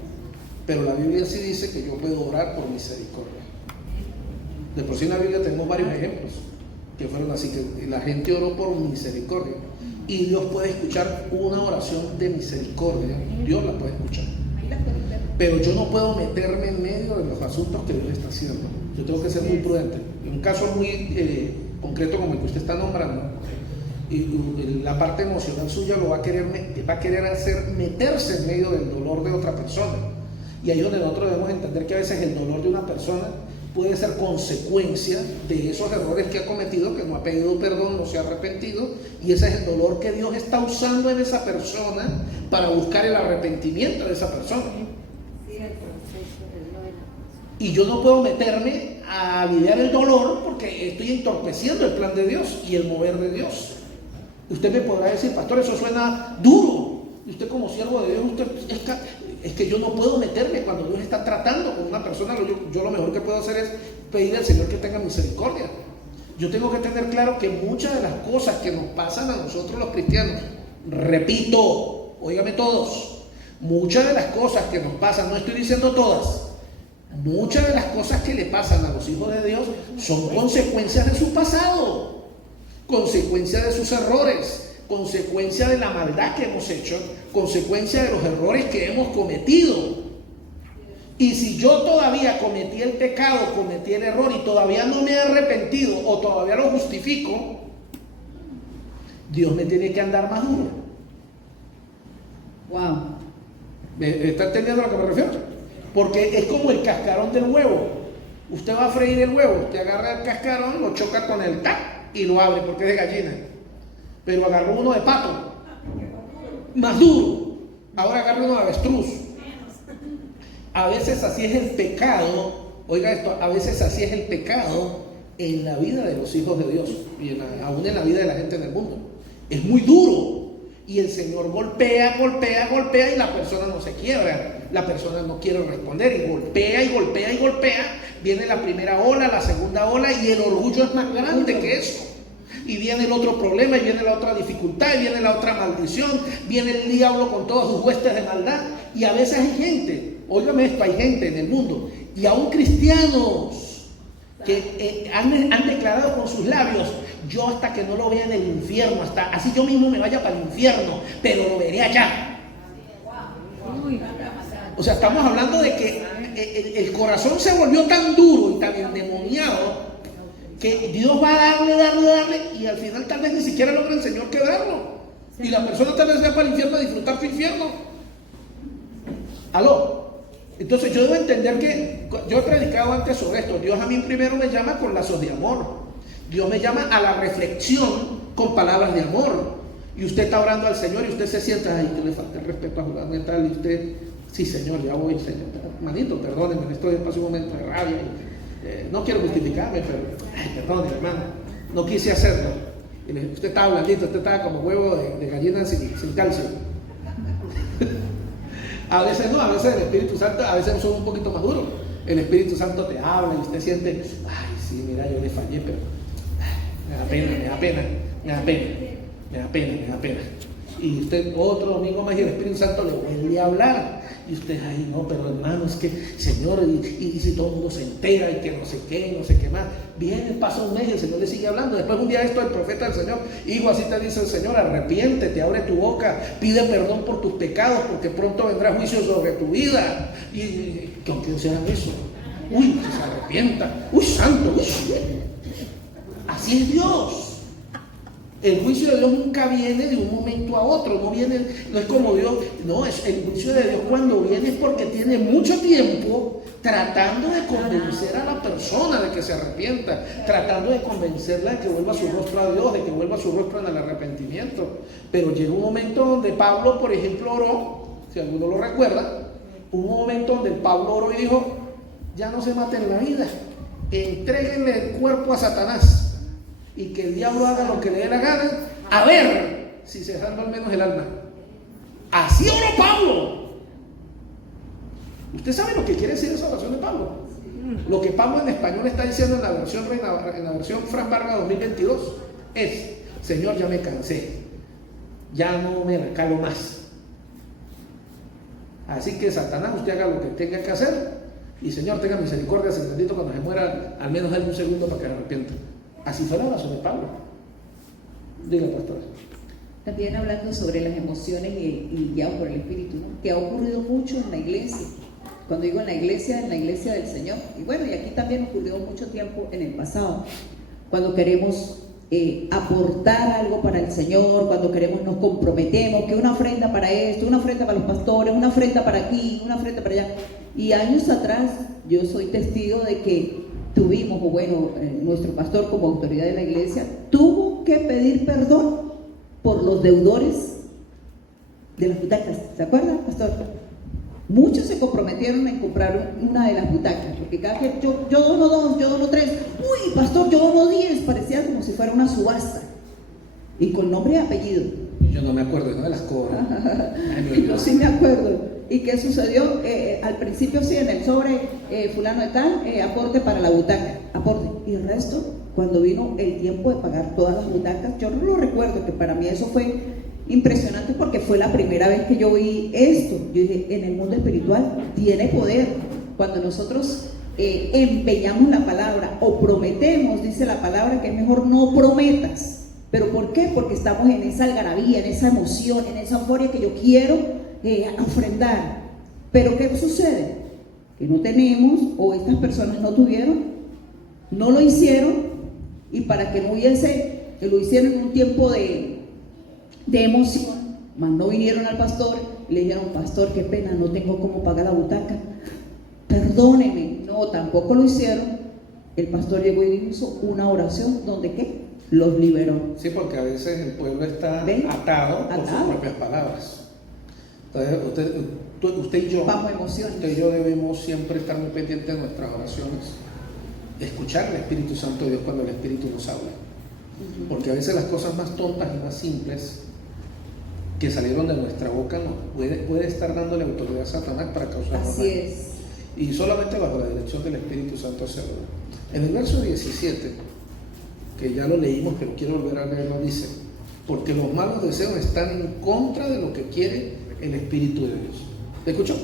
Pero la Biblia sí dice que yo puedo orar por misericordia. De por sí en la Biblia tenemos varios ejemplos que fueron así, que la gente oró por misericordia. Y Dios puede escuchar una oración de misericordia. Dios la puede escuchar. Pero yo no puedo meterme en medio de los asuntos que Dios está haciendo. Yo tengo que ser muy prudente. En un caso muy concreto como el que usted está nombrando, y la parte emocional suya lo va a querer hacer meterse en medio del dolor de otra persona. Y ahí es donde nosotros debemos entender que a veces el dolor de una persona puede ser consecuencia de esos errores que ha cometido, que no ha pedido perdón, no se ha arrepentido, y ese es el dolor que Dios está usando en esa persona para buscar el arrepentimiento de esa persona. Y yo no puedo meterme a aliviar el dolor porque estoy entorpeciendo el plan de Dios y el mover de Dios. Usted me podrá decir: pastor, eso suena duro. Y usted como siervo de Dios, es que yo no puedo meterme cuando Dios está tratando con una persona. Yo lo mejor que puedo hacer es pedir al Señor que tenga misericordia. Yo tengo que tener claro que muchas de las cosas que nos pasan a nosotros los cristianos, Repito, óigame todos, muchas de las cosas que nos pasan, no estoy diciendo todas, muchas de las cosas que le pasan a los hijos de Dios son consecuencias de su pasado, consecuencias de sus errores, consecuencia de la maldad que hemos hecho, consecuencia de los errores que hemos cometido. Y si yo todavía cometí el pecado, cometí el error y todavía no me he arrepentido o todavía lo justifico, Dios me tiene que andar más duro. Wow. ¿Me está entendiendo a lo que me refiero? Porque es como el cascarón del huevo. Usted va a freír el huevo, usted agarra el cascarón, lo choca con el tac y lo abre porque es de gallina. Pero agarró uno de pato, más duro. Ahora agarra uno de avestruz. A veces así es el pecado, oiga esto, a veces así es el pecado en la vida de los hijos de Dios y aún en la vida de la gente en el mundo. Es muy duro y el Señor golpea y la persona no se quiebra, la persona no quiere responder y golpea. Viene la primera ola, la segunda ola y el orgullo es más grande que eso. Y viene el otro problema, y viene la otra dificultad, y viene la otra maldición, viene el diablo con todas sus huestes de maldad. Y a veces hay gente, óigame esto, hay gente en el mundo, y aún cristianos, que han declarado con sus labios: yo hasta que no lo vea en el infierno, hasta así yo mismo me vaya para el infierno, pero lo veré allá. O sea, estamos hablando de que el corazón se volvió tan duro y tan endemoniado que Dios va a darle, y al final tal vez ni siquiera logra el Señor quedarlo. Y la persona tal vez va para el infierno a disfrutar su infierno. ¿Aló? Entonces yo debo entender que, yo he predicado antes sobre esto, Dios a mí primero me llama con lazos de amor. Dios me llama a la reflexión con palabras de amor. Y usted está orando al Señor y usted se sienta: ay, que le falta el respeto a jugar mental. Y usted: sí, Señor, ya voy, Señor. Manito, perdónenme, estoy pasé un momento de rabia. No quiero justificarme, pero, ay, perdón, hermano, no quise hacerlo. Y usted estaba blandito, usted estaba como huevo de gallina sin calcio. A veces no, a veces el Espíritu Santo, a veces son un poquito más duros. El Espíritu Santo te habla y usted siente: ay, sí, mira, yo le fallé, pero me da pena. Y usted otro domingo más y el Espíritu Santo le vuelve a hablar. Y usted: ay, no, pero hermano, es que, Señor, y si todo el mundo se entera y que no sé qué más. Viene, pasa un mes y el Señor le sigue hablando. Después un día esto, el profeta del Señor: hijo, así te dice el Señor, arrepiéntete, abre tu boca, pide perdón por tus pecados, porque pronto vendrá juicio sobre tu vida. Y que aunque sea eso, uy, que se arrepienta, uy, santo, uy. Así es Dios. El juicio de Dios nunca viene de un momento a otro, no es como Dios, no, es el juicio de Dios cuando viene es porque tiene mucho tiempo tratando de convencer a la persona de que se arrepienta, tratando de convencerla de que vuelva su rostro a Dios, de que vuelva su rostro en el arrepentimiento. Pero llegó un momento donde Pablo, por ejemplo, oró, si alguno lo recuerda, hubo un momento donde Pablo oró y dijo: ya no se maten la vida, entréguenle el cuerpo a Satanás y que el diablo haga lo que le dé la gana, a ver si se salva al menos el alma. Así oró Pablo. Usted sabe lo que quiere decir esa oración de Pablo. Lo que Pablo en español está diciendo en la versión Fran Vargas 2022 es: Señor, ya me cansé, ya no me recalo más, así que Satanás, usted haga lo que tenga que hacer, y Señor, tenga misericordia, bendito, cuando se muera, al menos dale un segundo para que se arrepienta. Así fue la oración de Pablo. Diga, pastor. También hablando sobre las emociones y guiados por el Espíritu, ¿no? Que ha ocurrido mucho en la iglesia. Cuando digo en la iglesia del Señor. Y bueno, y aquí también ocurrió mucho tiempo en el pasado. Cuando queremos aportar algo para el Señor, cuando queremos, nos comprometemos, que una ofrenda para esto, una ofrenda para los pastores, una ofrenda para aquí, una ofrenda para allá. Y años atrás, yo soy testigo de que tuvimos, o bueno, nuestro pastor como autoridad de la iglesia tuvo que pedir perdón por los deudores de las butacas. ¿Se acuerdan, pastor? Muchos se comprometieron en comprar una de las butacas, porque cada que yo dono 2, yo dono 3, uy, pastor, yo dono 10, parecía como si fuera una subasta, y con nombre y apellido. Yo no me acuerdo, no de las cosas. Yo sí me acuerdo. ¿Y qué sucedió? Al principio sí, en el sobre fulano de tal, aporte para la butaca, aporte. Y el resto, cuando vino el tiempo de pagar todas las butacas, yo no lo recuerdo, que para mí eso fue impresionante porque fue la primera vez que yo vi esto. Yo dije, en el mundo espiritual tiene poder. Cuando nosotros empeñamos la palabra o prometemos, dice la palabra que es mejor no prometas. ¿Pero por qué? Porque estamos en esa algarabía, en esa emoción, en esa euforia que yo quiero ofrendar. Pero ¿qué sucede? Que no tenemos, o estas personas no tuvieron, no lo hicieron, y para que no hubiese, que lo hicieron en un tiempo de emoción, mas no vinieron al pastor y le dijeron, pastor, qué pena, no tengo cómo pagar la butaca, perdóneme. No, tampoco lo hicieron. El pastor llegó y hizo una oración donde ¿qué? Los liberó. Sí, porque a veces el pueblo está ¿ven? atado por sus propias palabras. Entonces, usted y yo, bajo emociones. Usted y yo debemos siempre estar muy pendientes de nuestras oraciones, escuchar al Espíritu Santo de Dios cuando el Espíritu nos habla. Porque a veces las cosas más tontas y más simples que salieron de nuestra boca puede estar dándole autoridad a Satanás para causarnos Así daño. es. Y solamente bajo la dirección del Espíritu Santo se logra. En el verso 17, que ya lo leímos, pero quiero volver a leerlo, dice: porque los malos deseos están en contra de lo que quiere el Espíritu de Dios. ¿Escuchó?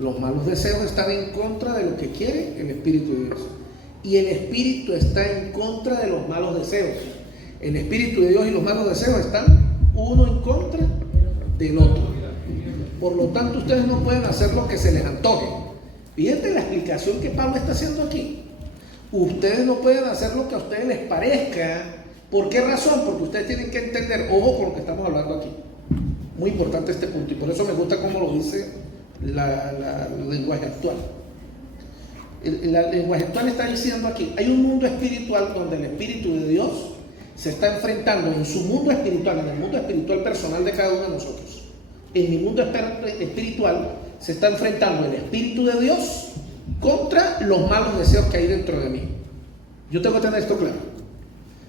Los malos deseos están en contra de lo que quiere el Espíritu de Dios. Y el Espíritu está en contra de los malos deseos. El Espíritu de Dios y los malos deseos están uno en contra del otro. Por lo tanto, ustedes no pueden hacer lo que se les antoje. Fíjate la explicación que Pablo está haciendo aquí. Ustedes no pueden hacer lo que a ustedes les parezca. ¿Por qué razón? Porque ustedes tienen que entender, ojo con lo que estamos hablando aquí. Muy importante este punto, y por eso me gusta cómo lo dice el lenguaje actual. El lenguaje actual está diciendo aquí, hay un mundo espiritual donde el Espíritu de Dios se está enfrentando en su mundo espiritual, en el mundo espiritual personal de cada uno de nosotros. En mi mundo espiritual se está enfrentando el Espíritu de Dios contra los malos deseos que hay dentro de mí. Yo tengo que tener esto claro.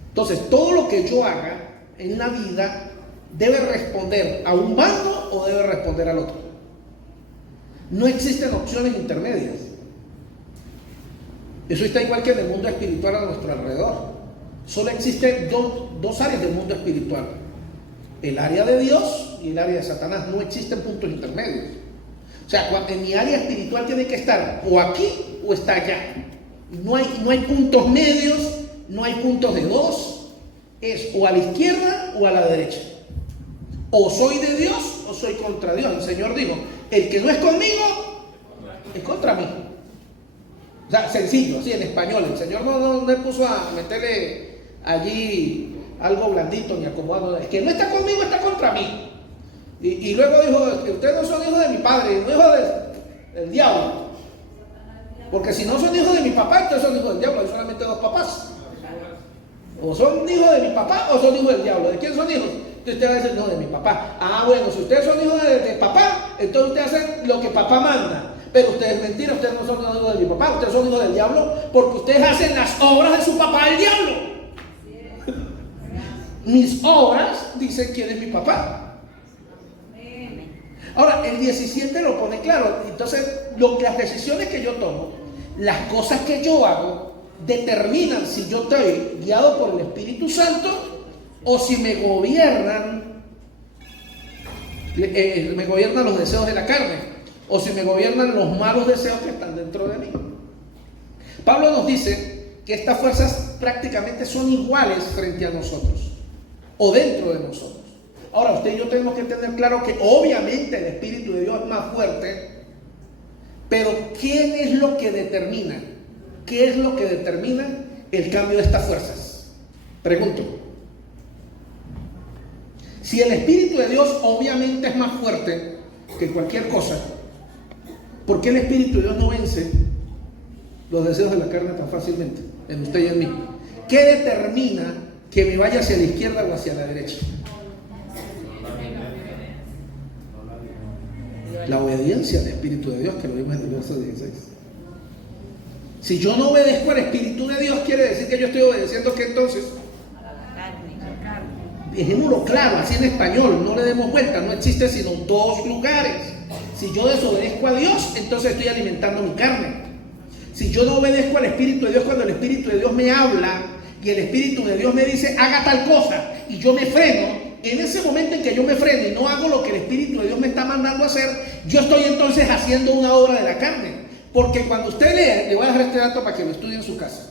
Entonces, todo lo que yo haga en la vida debe responder a un bando o debe responder al otro. No existen opciones intermedias. Eso está igual que en el mundo espiritual a nuestro alrededor. Solo existen dos áreas del mundo espiritual: el área de Dios y el área de Satanás. No existen puntos intermedios. O sea, en mi área espiritual tiene que estar o aquí o está allá. No hay puntos medios, no hay puntos de dos. Es o a la izquierda o a la derecha. O soy de Dios o soy contra Dios. El Señor dijo, el que no es conmigo es contra mí. O sea, sencillo, así en español. El Señor no le puso a meterle allí algo blandito ni acomodado. El que no está conmigo está contra mí. Y luego dijo, ustedes no son hijos de mi padre, no hijos del diablo. Porque si no son hijos de mi papá, entonces son hijos del diablo. Hay solamente dos papás. O son hijos de mi papá o son hijos del diablo. ¿De quién son hijos? Entonces usted va a decir, no, de mi papá. Ah, bueno, si ustedes son hijos de papá, entonces ustedes hacen lo que papá manda. Pero ustedes, mentira, ustedes no son hijos de mi papá, ustedes son hijos del diablo, porque ustedes hacen las obras de su papá, el diablo. Mis obras dicen quién es mi papá. Ahora, el 17 lo pone claro. Entonces, las decisiones que yo tomo, las cosas que yo hago, determinan si yo estoy guiado por el Espíritu Santo o si me gobiernan los deseos de la carne, o si me gobiernan los malos deseos que están dentro de mí. Pablo nos dice que estas fuerzas prácticamente son iguales frente a nosotros o dentro de nosotros. Ahora, usted y yo tenemos que tener claro que obviamente el Espíritu de Dios es más fuerte, pero ¿quién es lo que determina? ¿Qué es lo que determina el cambio de estas fuerzas? Pregunto. Si el Espíritu de Dios obviamente es más fuerte que cualquier cosa, ¿por qué el Espíritu de Dios no vence los deseos de la carne tan fácilmente en usted y en mí? ¿Qué determina que me vaya hacia la izquierda o hacia la derecha? La obediencia al Espíritu de Dios, que lo vimos en el verso 16. Si yo no obedezco al Espíritu de Dios, quiere decir que yo estoy obedeciendo, ¿qué entonces? Dejémoslo claro, así en español, no le demos vuelta, no existe sino dos lugares. Si yo desobedezco a Dios, entonces estoy alimentando mi carne. Si yo no obedezco al Espíritu de Dios, cuando el Espíritu de Dios me habla y el Espíritu de Dios me dice, haga tal cosa, y yo me freno, en ese momento en que yo me freno y no hago lo que el Espíritu de Dios me está mandando a hacer, yo estoy entonces haciendo una obra de la carne. Porque cuando usted lee, le voy a dejar este dato para que lo estudie en su casa.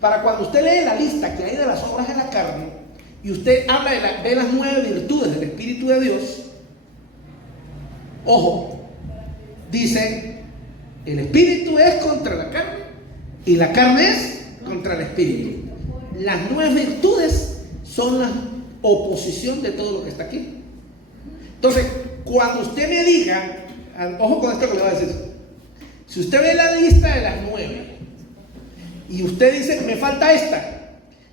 Para cuando usted lee la lista que hay de las obras de la carne y usted habla de las 9 virtudes del Espíritu de Dios, ojo, dice, el Espíritu es contra la carne y la carne es contra el Espíritu. Las 9 virtudes son la oposición de todo lo que está aquí. Entonces, cuando usted me diga, ojo con esto que le voy a decir, si usted ve la lista de las 9 y usted dice, me falta esta,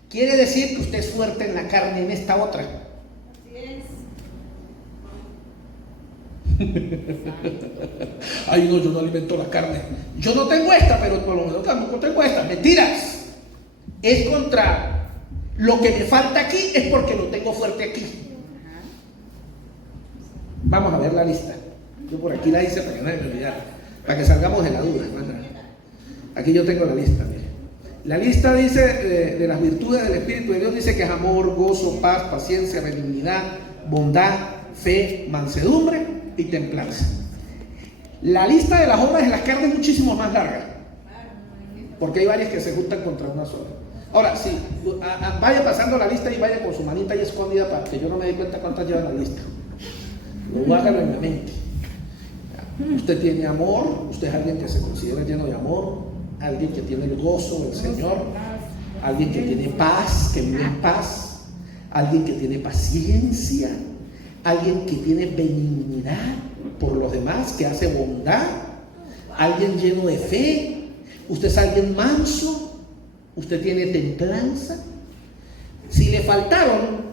quiere decir que usted es fuerte en la carne en esta otra. Ay, no, yo no alimento la carne. Yo no tengo esta, pero por lo menos tampoco tengo esta. Mentiras. Es contra lo que me falta aquí, es porque lo tengo fuerte aquí. Vamos a ver la lista. Yo por aquí la hice para que nadie me olvidara, para que salgamos de la duda. Aquí yo tengo la lista. Mire. La lista dice de las virtudes del Espíritu de Dios, dice que es amor, gozo, paz, paciencia, benignidad, bondad, fe, mansedumbre y templanza. La lista de las obras de las carnes es muchísimo más larga, porque hay varias que se juntan contra una sola. Ahora, sí, vaya pasando la lista y vaya con su manita ahí escondida para que yo no me dé cuenta cuántas llevan la lista. Lo hágalo en la mente. Usted tiene amor, usted es alguien que se considera lleno de amor, alguien que tiene el gozo del Señor, alguien que tiene paz, que vive en paz, alguien que tiene paciencia, alguien que tiene benignidad por los demás, que hace bondad, alguien lleno de fe, usted es alguien manso, usted tiene templanza. Si le faltaron,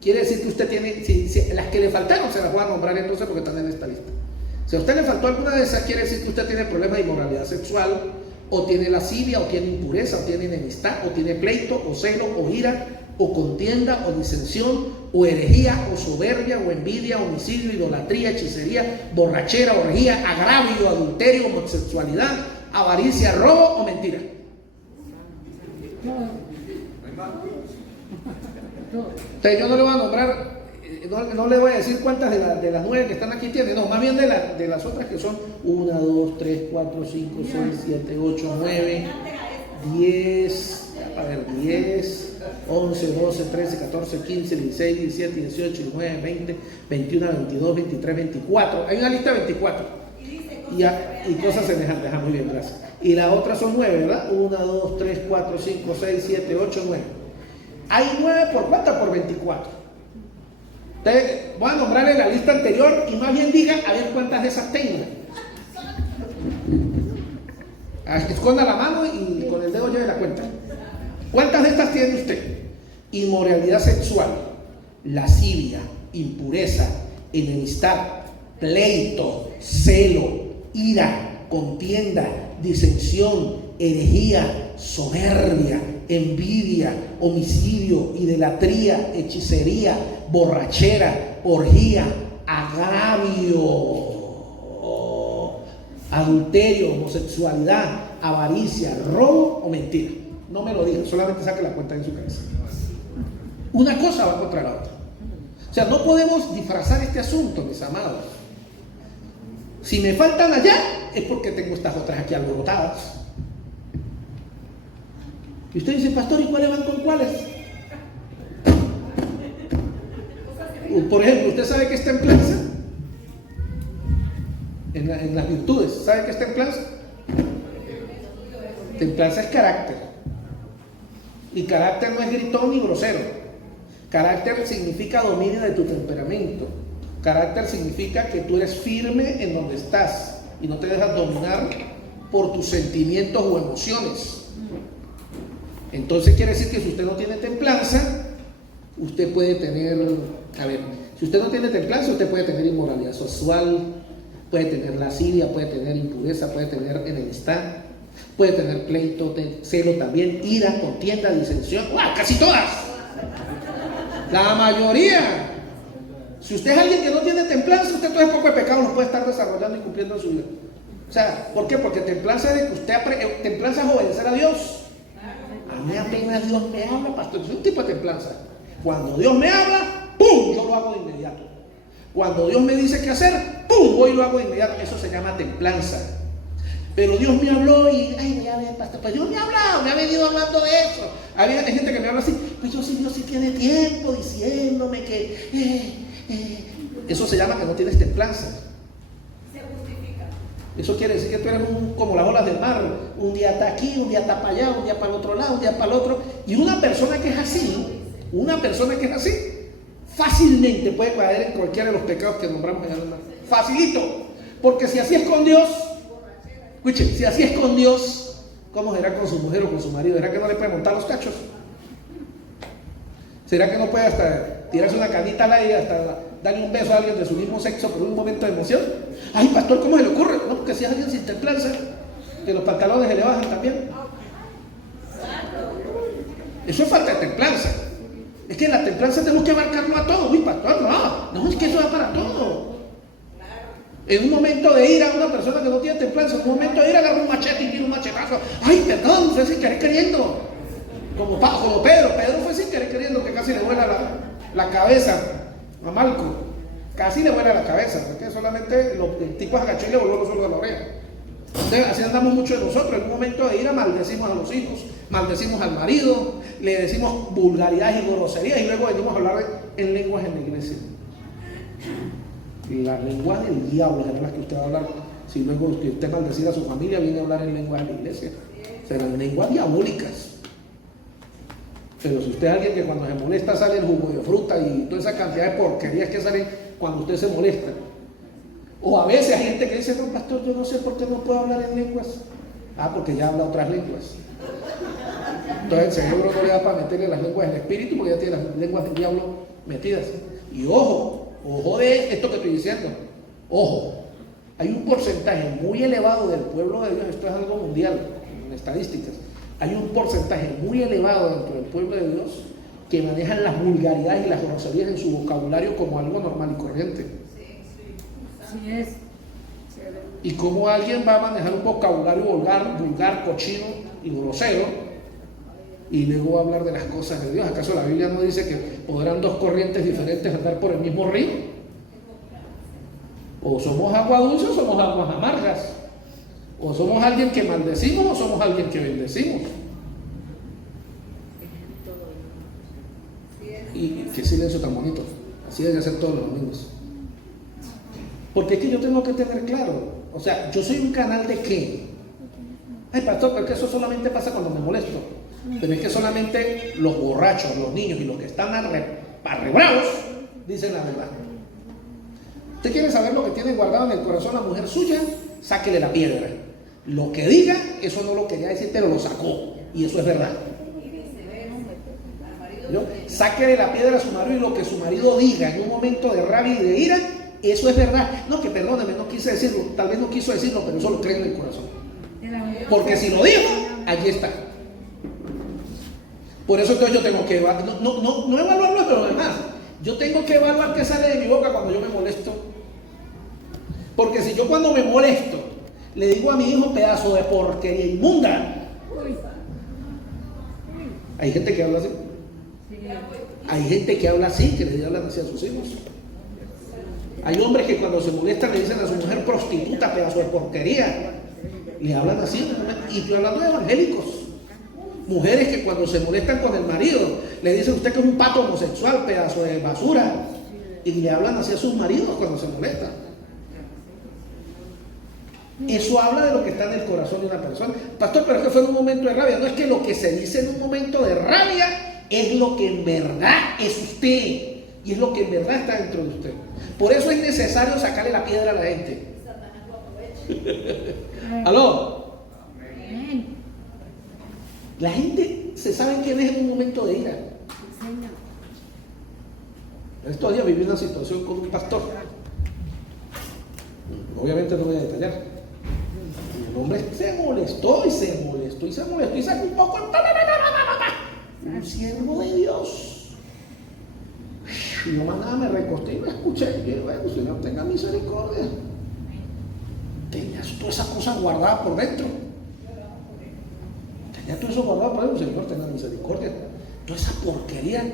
quiere decir que usted tiene, si las que le faltaron se las voy a nombrar entonces porque están en esta lista. Si a usted le faltó alguna de esas, quiere decir que usted tiene problemas de inmoralidad sexual, o tiene lascivia, o tiene impureza, o tiene enemistad, o tiene pleito, o celo, o ira, o contienda, o disensión, o herejía, o soberbia, o envidia, homicidio, idolatría, hechicería, borrachera, orgía, agravio, adulterio, homosexualidad, avaricia, robo o mentira. Entonces yo no le voy a nombrar, no le voy a decir cuántas de las 9 que están aquí tiene, no, más bien de las otras que son 1, 2, 3, 4, 5, 6, 7, 8, 9, 10, a ver, 10, 11, 12, 13, 14, 15, 16, 17, 18, 19, 20, 21, 22, 23, 24. Hay una lista de 24. Y cosas semejantes. Muy bien, gracias. Y la otra son 9, ¿verdad? 1, 2, 3, 4, 5, 6, 7, 8, 9. Hay 9 por cuántas, por 24. Entonces, voy a nombrarle la lista anterior y más bien diga a ver cuántas de esas tengo. Esconda la mano y con el dedo lleve la cuenta. ¿Cuántas de estas tiene usted? Inmoralidad sexual, lascivia, impureza, enemistad, pleito, celo, ira, contienda, disensión, herejía, soberbia, envidia, homicidio, idolatría, hechicería, borrachera, orgía, agravio, adulterio, homosexualidad, avaricia, robo o mentira. No me lo diga, solamente saque la cuenta en su cabeza. Una cosa va contra la otra. O sea, no podemos disfrazar este asunto, mis amados. Si me faltan allá, es porque tengo estas otras aquí alborotadas. Y usted dice, pastor, ¿y cuáles van con cuáles? Por ejemplo, ¿usted sabe qué es templanza? En las virtudes, ¿sabe qué es templanza? Templanza es carácter. Y carácter no es gritón ni grosero. Carácter significa dominio de tu temperamento. Carácter significa que tú eres firme en donde estás y no te dejas dominar por tus sentimientos o emociones. Entonces quiere decir que si usted no tiene templanza, usted puede tener, si usted no tiene templanza, usted puede tener inmoralidad sexual, puede tener lascivia, puede tener impureza, puede tener enemistad, puede tener pleito, celo también, ira, contienda, disensión, casi todas, la mayoría. Si usted es alguien que no tiene templanza, usted todo ese poco de pecado lo puede estar desarrollando y cumpliendo en su vida. O sea, ¿por qué? Porque templanza es de que usted templanza es obedecer a Dios. A mí apenas Dios me habla, pastor, es un tipo de templanza. Cuando Dios me habla, ¡pum!, yo lo hago de inmediato. Cuando Dios me dice qué hacer, ¡pum!, voy y lo hago de inmediato. Eso se llama templanza. Pero Dios me habló y, ay, ya ves, pastor, pues Dios me ha hablado, me ha venido hablando de eso. Hay gente que me habla así, pues Dios sí tiene tiempo diciéndome que... Eso se llama que no tienes templanza. Se justifica. Eso quiere decir que tú eres como las olas del mar. Un día está aquí, un día está para allá, un día para el otro lado, un día para el otro. Y una persona que es así, fácilmente puede caer en cualquiera de los pecados que nombramos en el mar. Facilito. Porque si así es con Dios, escuchen, si así es con Dios, ¿cómo será con su mujer o con su marido? ¿Será que no le puede montar los cachos? ¿Será que no puede hasta tirarse una canita al aire, hasta darle un beso a alguien de su mismo sexo por un momento de emoción? Ay, pastor, ¿cómo se le ocurre? No, porque si es alguien sin templanza, que los pantalones se le bajan también. Eso es falta de templanza. Es que la templanza tenemos que abarcarlo a todo. Uy, pastor, no, es que eso va para todo. En un momento de ira, una persona que no tiene templanza, en un momento de ira agarra un machete y tira un machetazo. Ay, perdón, fue sin querer queriendo. Como Pedro fue sin querer queriendo, que casi le vuela la cabeza a Malco. Casi le vuela la cabeza, porque solamente el tipo agachó y le voló los suelos de la oreja. Entonces, así andamos muchos de nosotros. En un momento de ira maldecimos a los hijos, maldecimos al marido, le decimos vulgaridades y groserías y luego venimos a hablar en lenguas en la iglesia. La lengua del diablo es la que usted va a hablar. Si luego usted maldecir a su familia, viene a hablar en lenguas de la iglesia. Serán lenguas diabólicas. Pero si usted es alguien que cuando se molesta sale el jugo de fruta y toda esa cantidad de porquerías que salen cuando usted se molesta. O a veces hay gente que dice, no, pastor, yo no sé por qué no puedo hablar en lenguas. Porque ya habla otras lenguas. Entonces el cerebro no le da para meterle las lenguas del espíritu porque ya tiene las lenguas del diablo metidas. Y ojo de esto que estoy diciendo. Ojo, hay un porcentaje muy elevado del pueblo de Dios, esto es algo mundial, en estadísticas. Hay un porcentaje muy elevado dentro del pueblo de Dios que manejan las vulgaridades y las groserías en su vocabulario como algo normal y corriente. Así es. Y cómo alguien va a manejar un vocabulario vulgar, cochino y grosero, y luego va a hablar de las cosas de Dios. ¿Acaso la Biblia no dice que podrán dos corrientes diferentes andar por el mismo río? O somos agua dulce o somos aguas amargas. O somos alguien que maldecimos o somos alguien que bendecimos. Y qué silencio tan bonito. Así deben ser todos los domingos. Porque es que yo tengo que tener claro. O sea, yo soy un canal de qué. Ay, pastor, porque eso solamente pasa cuando me molesto. Pero es que solamente los borrachos, los niños y los que están arrebravos dicen la verdad. ¿Usted quiere saber lo que tiene guardado en el corazón la mujer suya? Sáquele la piedra. Lo que diga, eso no lo quería decir, pero lo sacó. Y eso es verdad. ¿Yo? Sáquele la piedra a su marido y lo que su marido diga en un momento de rabia y de ira, eso es verdad. No, que perdóneme, no quise decirlo. Tal vez no quiso decirlo, pero eso lo cree en el corazón. Porque si lo dijo, allí está. Por eso entonces yo tengo que evaluar, no evaluarlo de lo demás. Yo tengo que evaluar qué sale de mi boca cuando yo me molesto. Porque si yo cuando me molesto le digo a mi hijo pedazo de porquería inmunda, hay gente que habla así. Hay gente que habla así, que le hablan así a sus hijos. Hay hombres que cuando se molestan le dicen a su mujer prostituta, pedazo de porquería. Le hablan así. Y estoy hablando de evangélicos. Mujeres que cuando se molestan con el marido le dicen a usted que es un pato homosexual, pedazo de basura. Y le hablan así a sus maridos cuando se molestan. Eso habla de lo que está en el corazón de una persona. Pastor, pero es que fue en un momento de rabia. No, es que lo que se dice en un momento de rabia es lo que en verdad es usted. Y es lo que en verdad está dentro de usted. Por eso es necesario sacarle la piedra a la gente. ¿Aló? La gente se sabe quién es en un momento de ira. Estos días viví una situación con un pastor. Obviamente no voy a detallar. El hombre se molestó y sacó un poco. Un siervo de Dios. Y yo más nada me recosté y me escuché. Y dije, bueno, Señor, tenga misericordia. Tenías todas esas cosas guardadas por dentro. Tenía todo eso guardado por dentro. Señor, tenga misericordia. Toda esa porquería.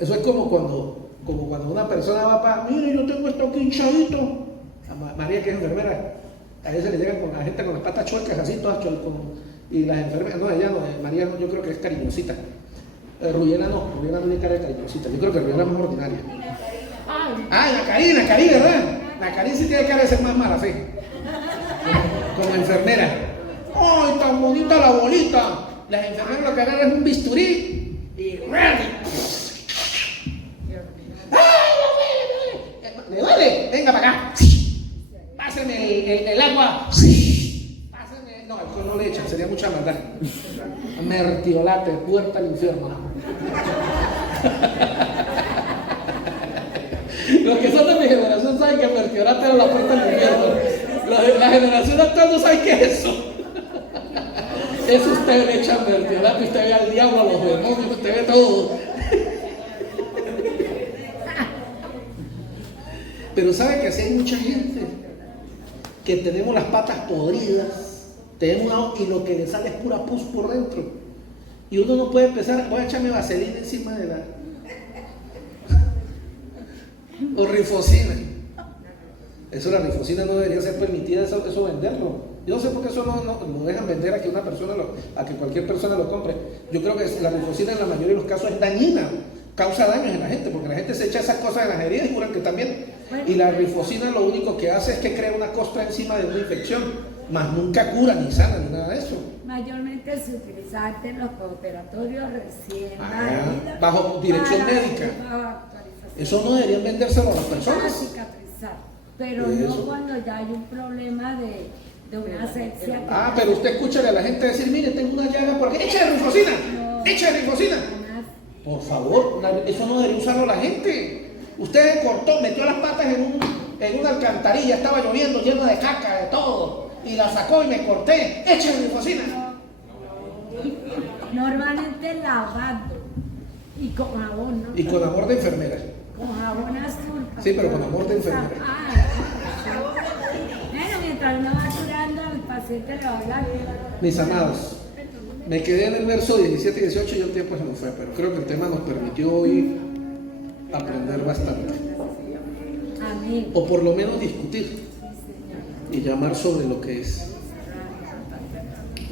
Eso es como como cuando una persona va para, mire, yo tengo esto aquí hinchadito. A María, que es enfermera, a veces le llegan con la gente con las patas chuecas, así todas chuecas, y las enfermeras, no, ella no, María yo creo que es cariñosita. Rubiela no tiene cara de cariñosita, yo creo que Rubiela es más ordinaria. La Karina, ¿verdad? La Karina sí tiene cara de ser más mala fe, como enfermera. ¡Ay, tan bonita la bolita! Las enfermeras lo que agarran es un bisturí y ¡ready! ¿Le duele? Venga para acá. Páseme el agua. Páseme. No, eso no le echan, sería mucha maldad. Mertiolate, puerta al infierno. Los que son de mi generación saben que mertiolate era la puerta al infierno. La generación actual no sabe qué es eso. Eso usted le echa mertiolate, usted ve al diablo, a los demonios, usted ve todo. Pero sabe que así hay mucha gente que tenemos las patas podridas, y lo que le sale es pura pus por dentro. Y uno no puede empezar, voy a echarme vaselina encima de la... o rifocina. Eso, la rifocina no debería ser permitida, eso venderlo. Yo no sé por qué eso no dejan vender a que una persona a que cualquier persona lo compre. Yo creo que la rifocina en la mayoría de los casos es dañina, causa daños en la gente, porque la gente se echa esas cosas en las heridas y juran que también. Y la rifocina lo único que hace es que crea una costra encima de una infección, más nunca cura, ni sana, ni nada de eso. Mayormente se utiliza en los operatorios recién nacidos, bajo dirección médica. Eso no deberían vendérselo a las personas. Para cicatrizar, pero no cuando ya hay un problema de una asepsia. Pero usted escúchale a la gente decir, mire, tengo una llaga por aquí, echa rifocina, echa rifocina. Por favor, eso no debería usarlo la gente. Usted cortó, metió las patas en una alcantarilla, estaba lloviendo, lleno de caca, de todo, y la sacó y me corté, echa rifocina. Normalmente lavando y con jabón, ¿no? Y con amor de enfermera. Con jabón azul. Sí, pero con amor de enfermera. Bueno, mientras uno va curando, el paciente le va a hablar. Mis amados, me quedé en el verso 17 y 18 y el tiempo se nos fue, pero creo que el tema nos permitió hoy aprender bastante. Amén. O por lo menos discutir y llamar sobre lo que es.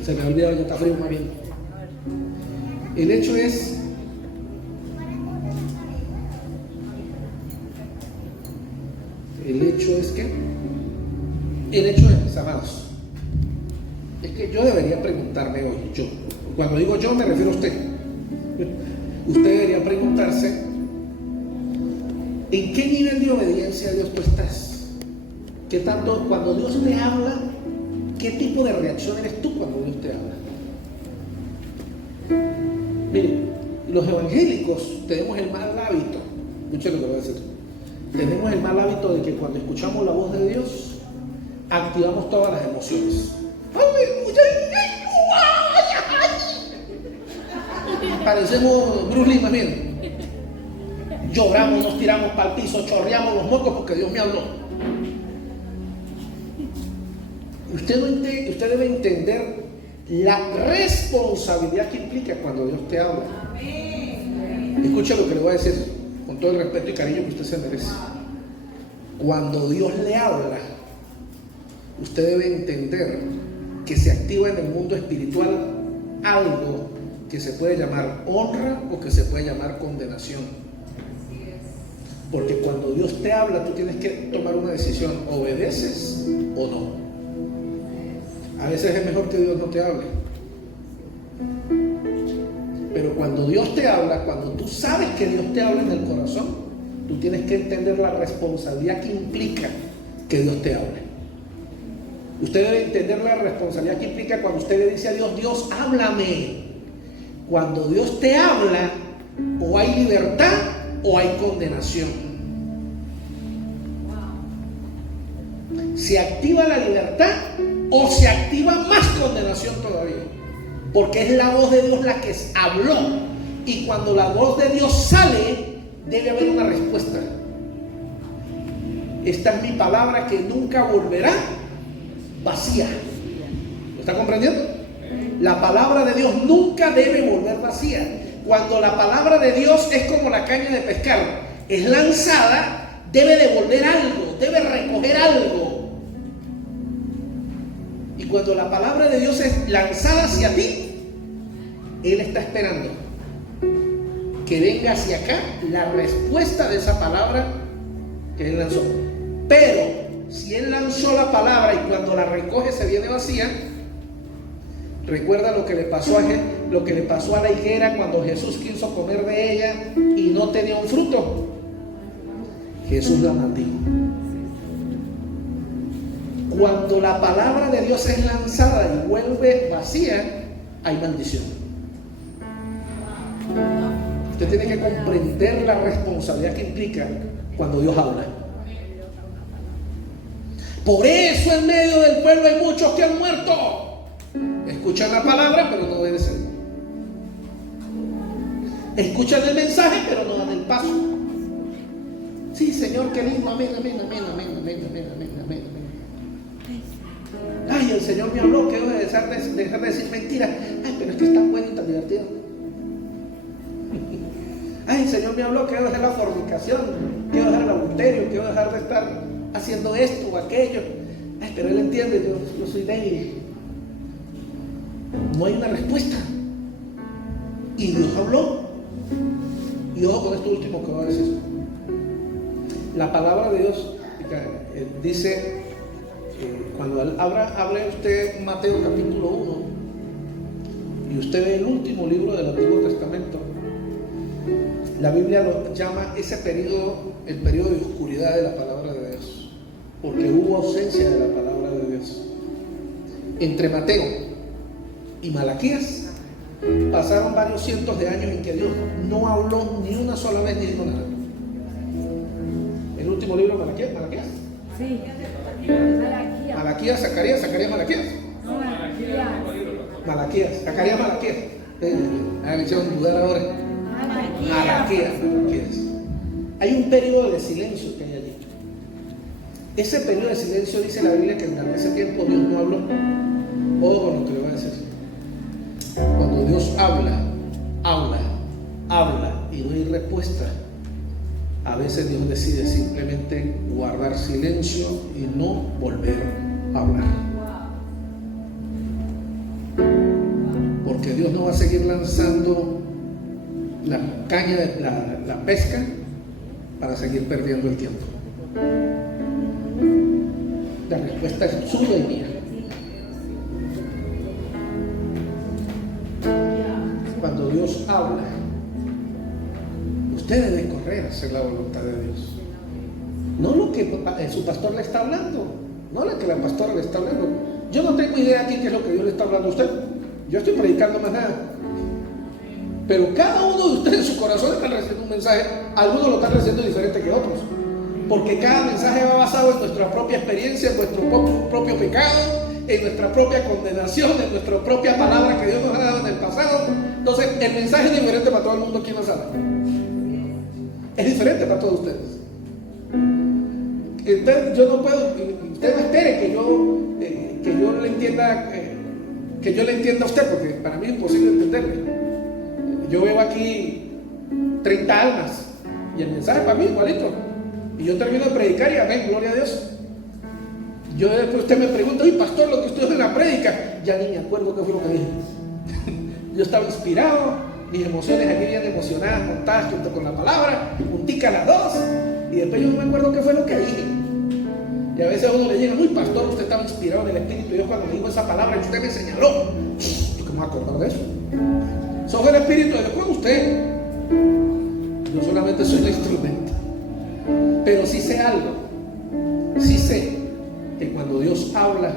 Se me ha olvidado, ya está frío más bien. El hecho es mis amados, es que yo debería preguntarme hoy, cuando digo yo me refiero a usted. Usted debería preguntarse ¿en qué nivel de obediencia a Dios tú estás? ¿Qué tanto, cuando Dios te habla, qué tipo de reacción eres tú cuando Dios te habla? Mire, los evangélicos tenemos el mal hábito, escuchen lo que voy a decir, tenemos el mal hábito de que cuando escuchamos la voz de Dios, activamos todas las emociones. ¡Aleluya! Parecemos Bruce Lee, más bien. Lloramos, nos tiramos para el piso, chorreamos los mocos porque Dios me habló. Usted debe entender la responsabilidad que implica cuando Dios te habla. Escucha lo que le voy a decir con todo el respeto y cariño que usted se merece. Cuando Dios le habla, usted debe entender que se activa en el mundo espiritual algo que se puede llamar honra o que se puede llamar condenación. Porque cuando Dios te habla, tú tienes que tomar una decisión: ¿obedeces o no? A veces es mejor que Dios no te hable. Pero cuando Dios te habla, cuando tú sabes que Dios te habla en el corazón, tú tienes que entender la responsabilidad que implica que Dios te hable. Usted debe entender la responsabilidad que implica cuando usted le dice a Dios: Dios, háblame. Cuando Dios te habla, o hay libertad o hay condenación. Se activa la libertad o se activa más condenación todavía, porque es la voz de Dios la que habló, y cuando la voz de Dios sale debe haber una respuesta. Esta es mi palabra que nunca volverá vacía. ¿Lo está comprendiendo? La palabra de Dios nunca debe volver vacía. Cuando la palabra de Dios es como la caña de pescar, es lanzada, debe devolver algo, debe recoger algo. Y cuando la palabra de Dios es lanzada hacia ti, Él está esperando que venga hacia acá la respuesta de esa palabra que Él lanzó. Pero si Él lanzó la palabra y cuando la recoge se viene vacía, recuerda lo que le pasó a la higuera cuando Jesús quiso comer de ella y no tenía un fruto. Jesús la maldijo. Cuando la palabra de Dios es lanzada y vuelve vacía, hay maldición. Usted tiene que comprender la responsabilidad que implica cuando Dios habla. Por eso en medio del pueblo hay muchos que han muerto. Escuchan la palabra pero no obedecen. Escuchan el mensaje pero no dan el paso. Sí, Señor, qué lindo, amén, amén, amén, amén, amén, amén, amén, amén, amén. Ay, el Señor me habló que debo dejar de decir mentiras. Ay, pero es que es tan bueno y tan divertido. Ay, el Señor me habló que debo dejar la fornicación, que debo dejar el adulterio, que debo dejar de estar haciendo esto o aquello. Ay, pero Él entiende, yo soy débil. No hay una respuesta. Y Dios habló. Y ojo con esto último que voy a decir. La palabra de Dios dice, cuando hable usted Mateo capítulo 1 y usted ve el último libro del Antiguo Testamento, la Biblia lo llama ese periodo, el periodo de oscuridad de la palabra de Dios, porque hubo ausencia de la palabra de Dios. Entre Mateo y Malaquías pasaron varios cientos de años en que Dios no habló ni una sola vez ni dijo nada. El último libro de Malaquías. Sí. Malaquías, Zacarías, Malaquías. No, Malaquías, Zacarías, Malaquías. Me hicieron dudar ahora. Malaquías. Hay un periodo de silencio que hay allí. Ese periodo de silencio dice la Biblia que durante ese tiempo Dios no habló. Ojo con lo que le voy a decir. Cuando Dios habla y no hay respuesta, a veces Dios decide simplemente guardar silencio y no volver a hablar. Porque Dios no va a seguir lanzando la caña de la pesca para seguir perdiendo el tiempo. La respuesta es suya y mía. Cuando Dios habla, usted debe correr a hacer la voluntad de Dios. No lo que su pastor le está hablando, no lo que la pastora le está hablando. Yo no tengo idea aquí qué es lo que Dios le está hablando a usted. Yo estoy predicando más nada. Pero cada uno de ustedes en su corazón está recibiendo un mensaje. Algunos lo están recibiendo diferente que otros. Porque cada mensaje va basado en nuestra propia experiencia, en nuestro propio pecado, en nuestra propia condenación, en nuestra propia palabra que Dios nos ha dado en el pasado. Entonces el mensaje es diferente para todo el mundo aquí en la sala. Es diferente para todos ustedes. Entonces yo no puedo, usted no espere que yo le entienda, que yo le entienda a usted, porque para mí es imposible entenderle. Yo veo aquí 30 almas y el mensaje para mí igualito. Y yo termino de predicar y amén, gloria a Dios. Yo después usted me pregunta, oye pastor, lo que usted dijo en la prédica, ya ni me acuerdo qué fue lo que dije. Yo estaba inspirado, mis emociones aquí bien emocionadas, montadas junto con la palabra, juntica las dos, y después yo no me acuerdo qué fue lo que dije. Y a veces a uno le llega, uy pastor, usted estaba inspirado en el Espíritu de Dios cuando me dijo esa palabra que usted me señaló. ¿Yo qué me voy a acordar de eso? Eso fue el Espíritu de Dios con usted. Yo solamente soy el instrumento. Pero sí sé algo, sí sé que cuando Dios habla,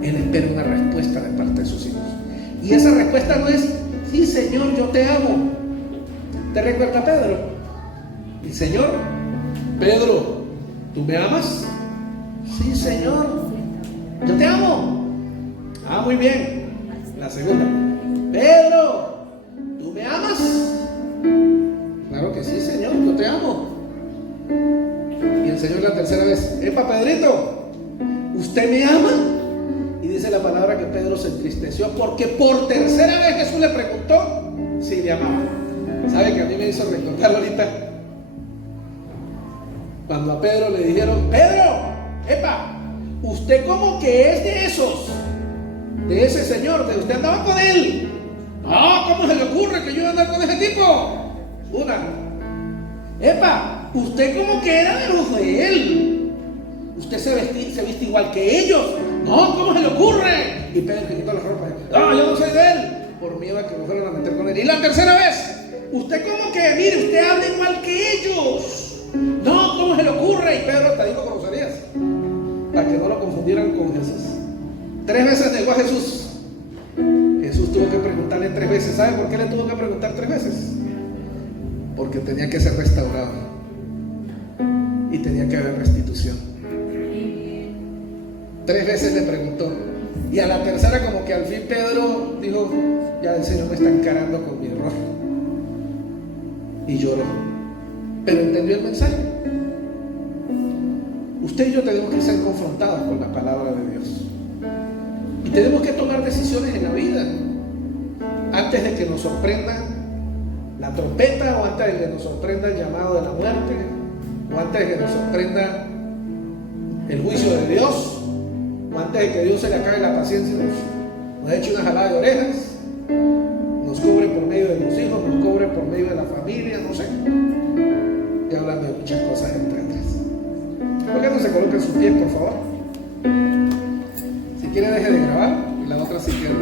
Él espera una respuesta de parte de sus hijos. Y esa respuesta no es, sí Señor, yo te amo. ¿Te recuerda a Pedro? Y Señor, Pedro, ¿tú me amas? Sí Señor, yo te amo. Ah, muy bien. La segunda, Pedro, ¿tú me amas? Claro que sí Señor, yo te amo. Y el Señor la tercera vez, epa Pedrito, ¿usted me ama? Y dice la palabra que Pedro se entristeció porque por tercera vez Jesús le preguntó si le amaba. ¿Sabe que a mí me hizo recordar ahorita Cuando a Pedro le dijeron: Pedro, epa, usted como que es de esos, de ese señor, de usted andaba con él. No, ¿cómo se le ocurre que yo voy a andar con ese tipo? Una. Epa, usted como que era de los de él. Usted se viste igual que ellos. No, ¿cómo se le ocurre? Y Pedro se quitó la ropa. No, yo no soy de él. Por miedo a que me fueran a meter con él. Y la tercera vez: usted como que, mire, usted habla igual que ellos. No, ¿cómo se le ocurre? Y Pedro hasta dijo groserías para que no lo confundieran con Jesús. 3 veces negó a Jesús. Jesús tuvo que preguntarle 3 veces. ¿Sabe por qué le tuvo que preguntar 3 veces? Porque tenía que ser restaurado y tenía que haber restitución. 3 veces le preguntó, y a la tercera como que al fin Pedro dijo: ya el Señor me está encarando con mi error, y lloró, pero entendió el mensaje. Usted y yo tenemos que ser confrontados con la palabra de Dios, y tenemos que tomar decisiones en la vida antes de que nos sorprenda la trompeta, o antes de que nos sorprenda el llamado de la muerte, o antes de que nos sorprenda el juicio de Dios, o antes de que Dios se le acabe la paciencia y nos eche una jalada de orejas, nos cubre por medio de los hijos, nos cubre por medio de la familia, no sé, y hablando de muchas cosas entre otras. ¿Por qué no se colocan sus pies, por favor? Si quiere, deje de grabar, y la otra si quiere.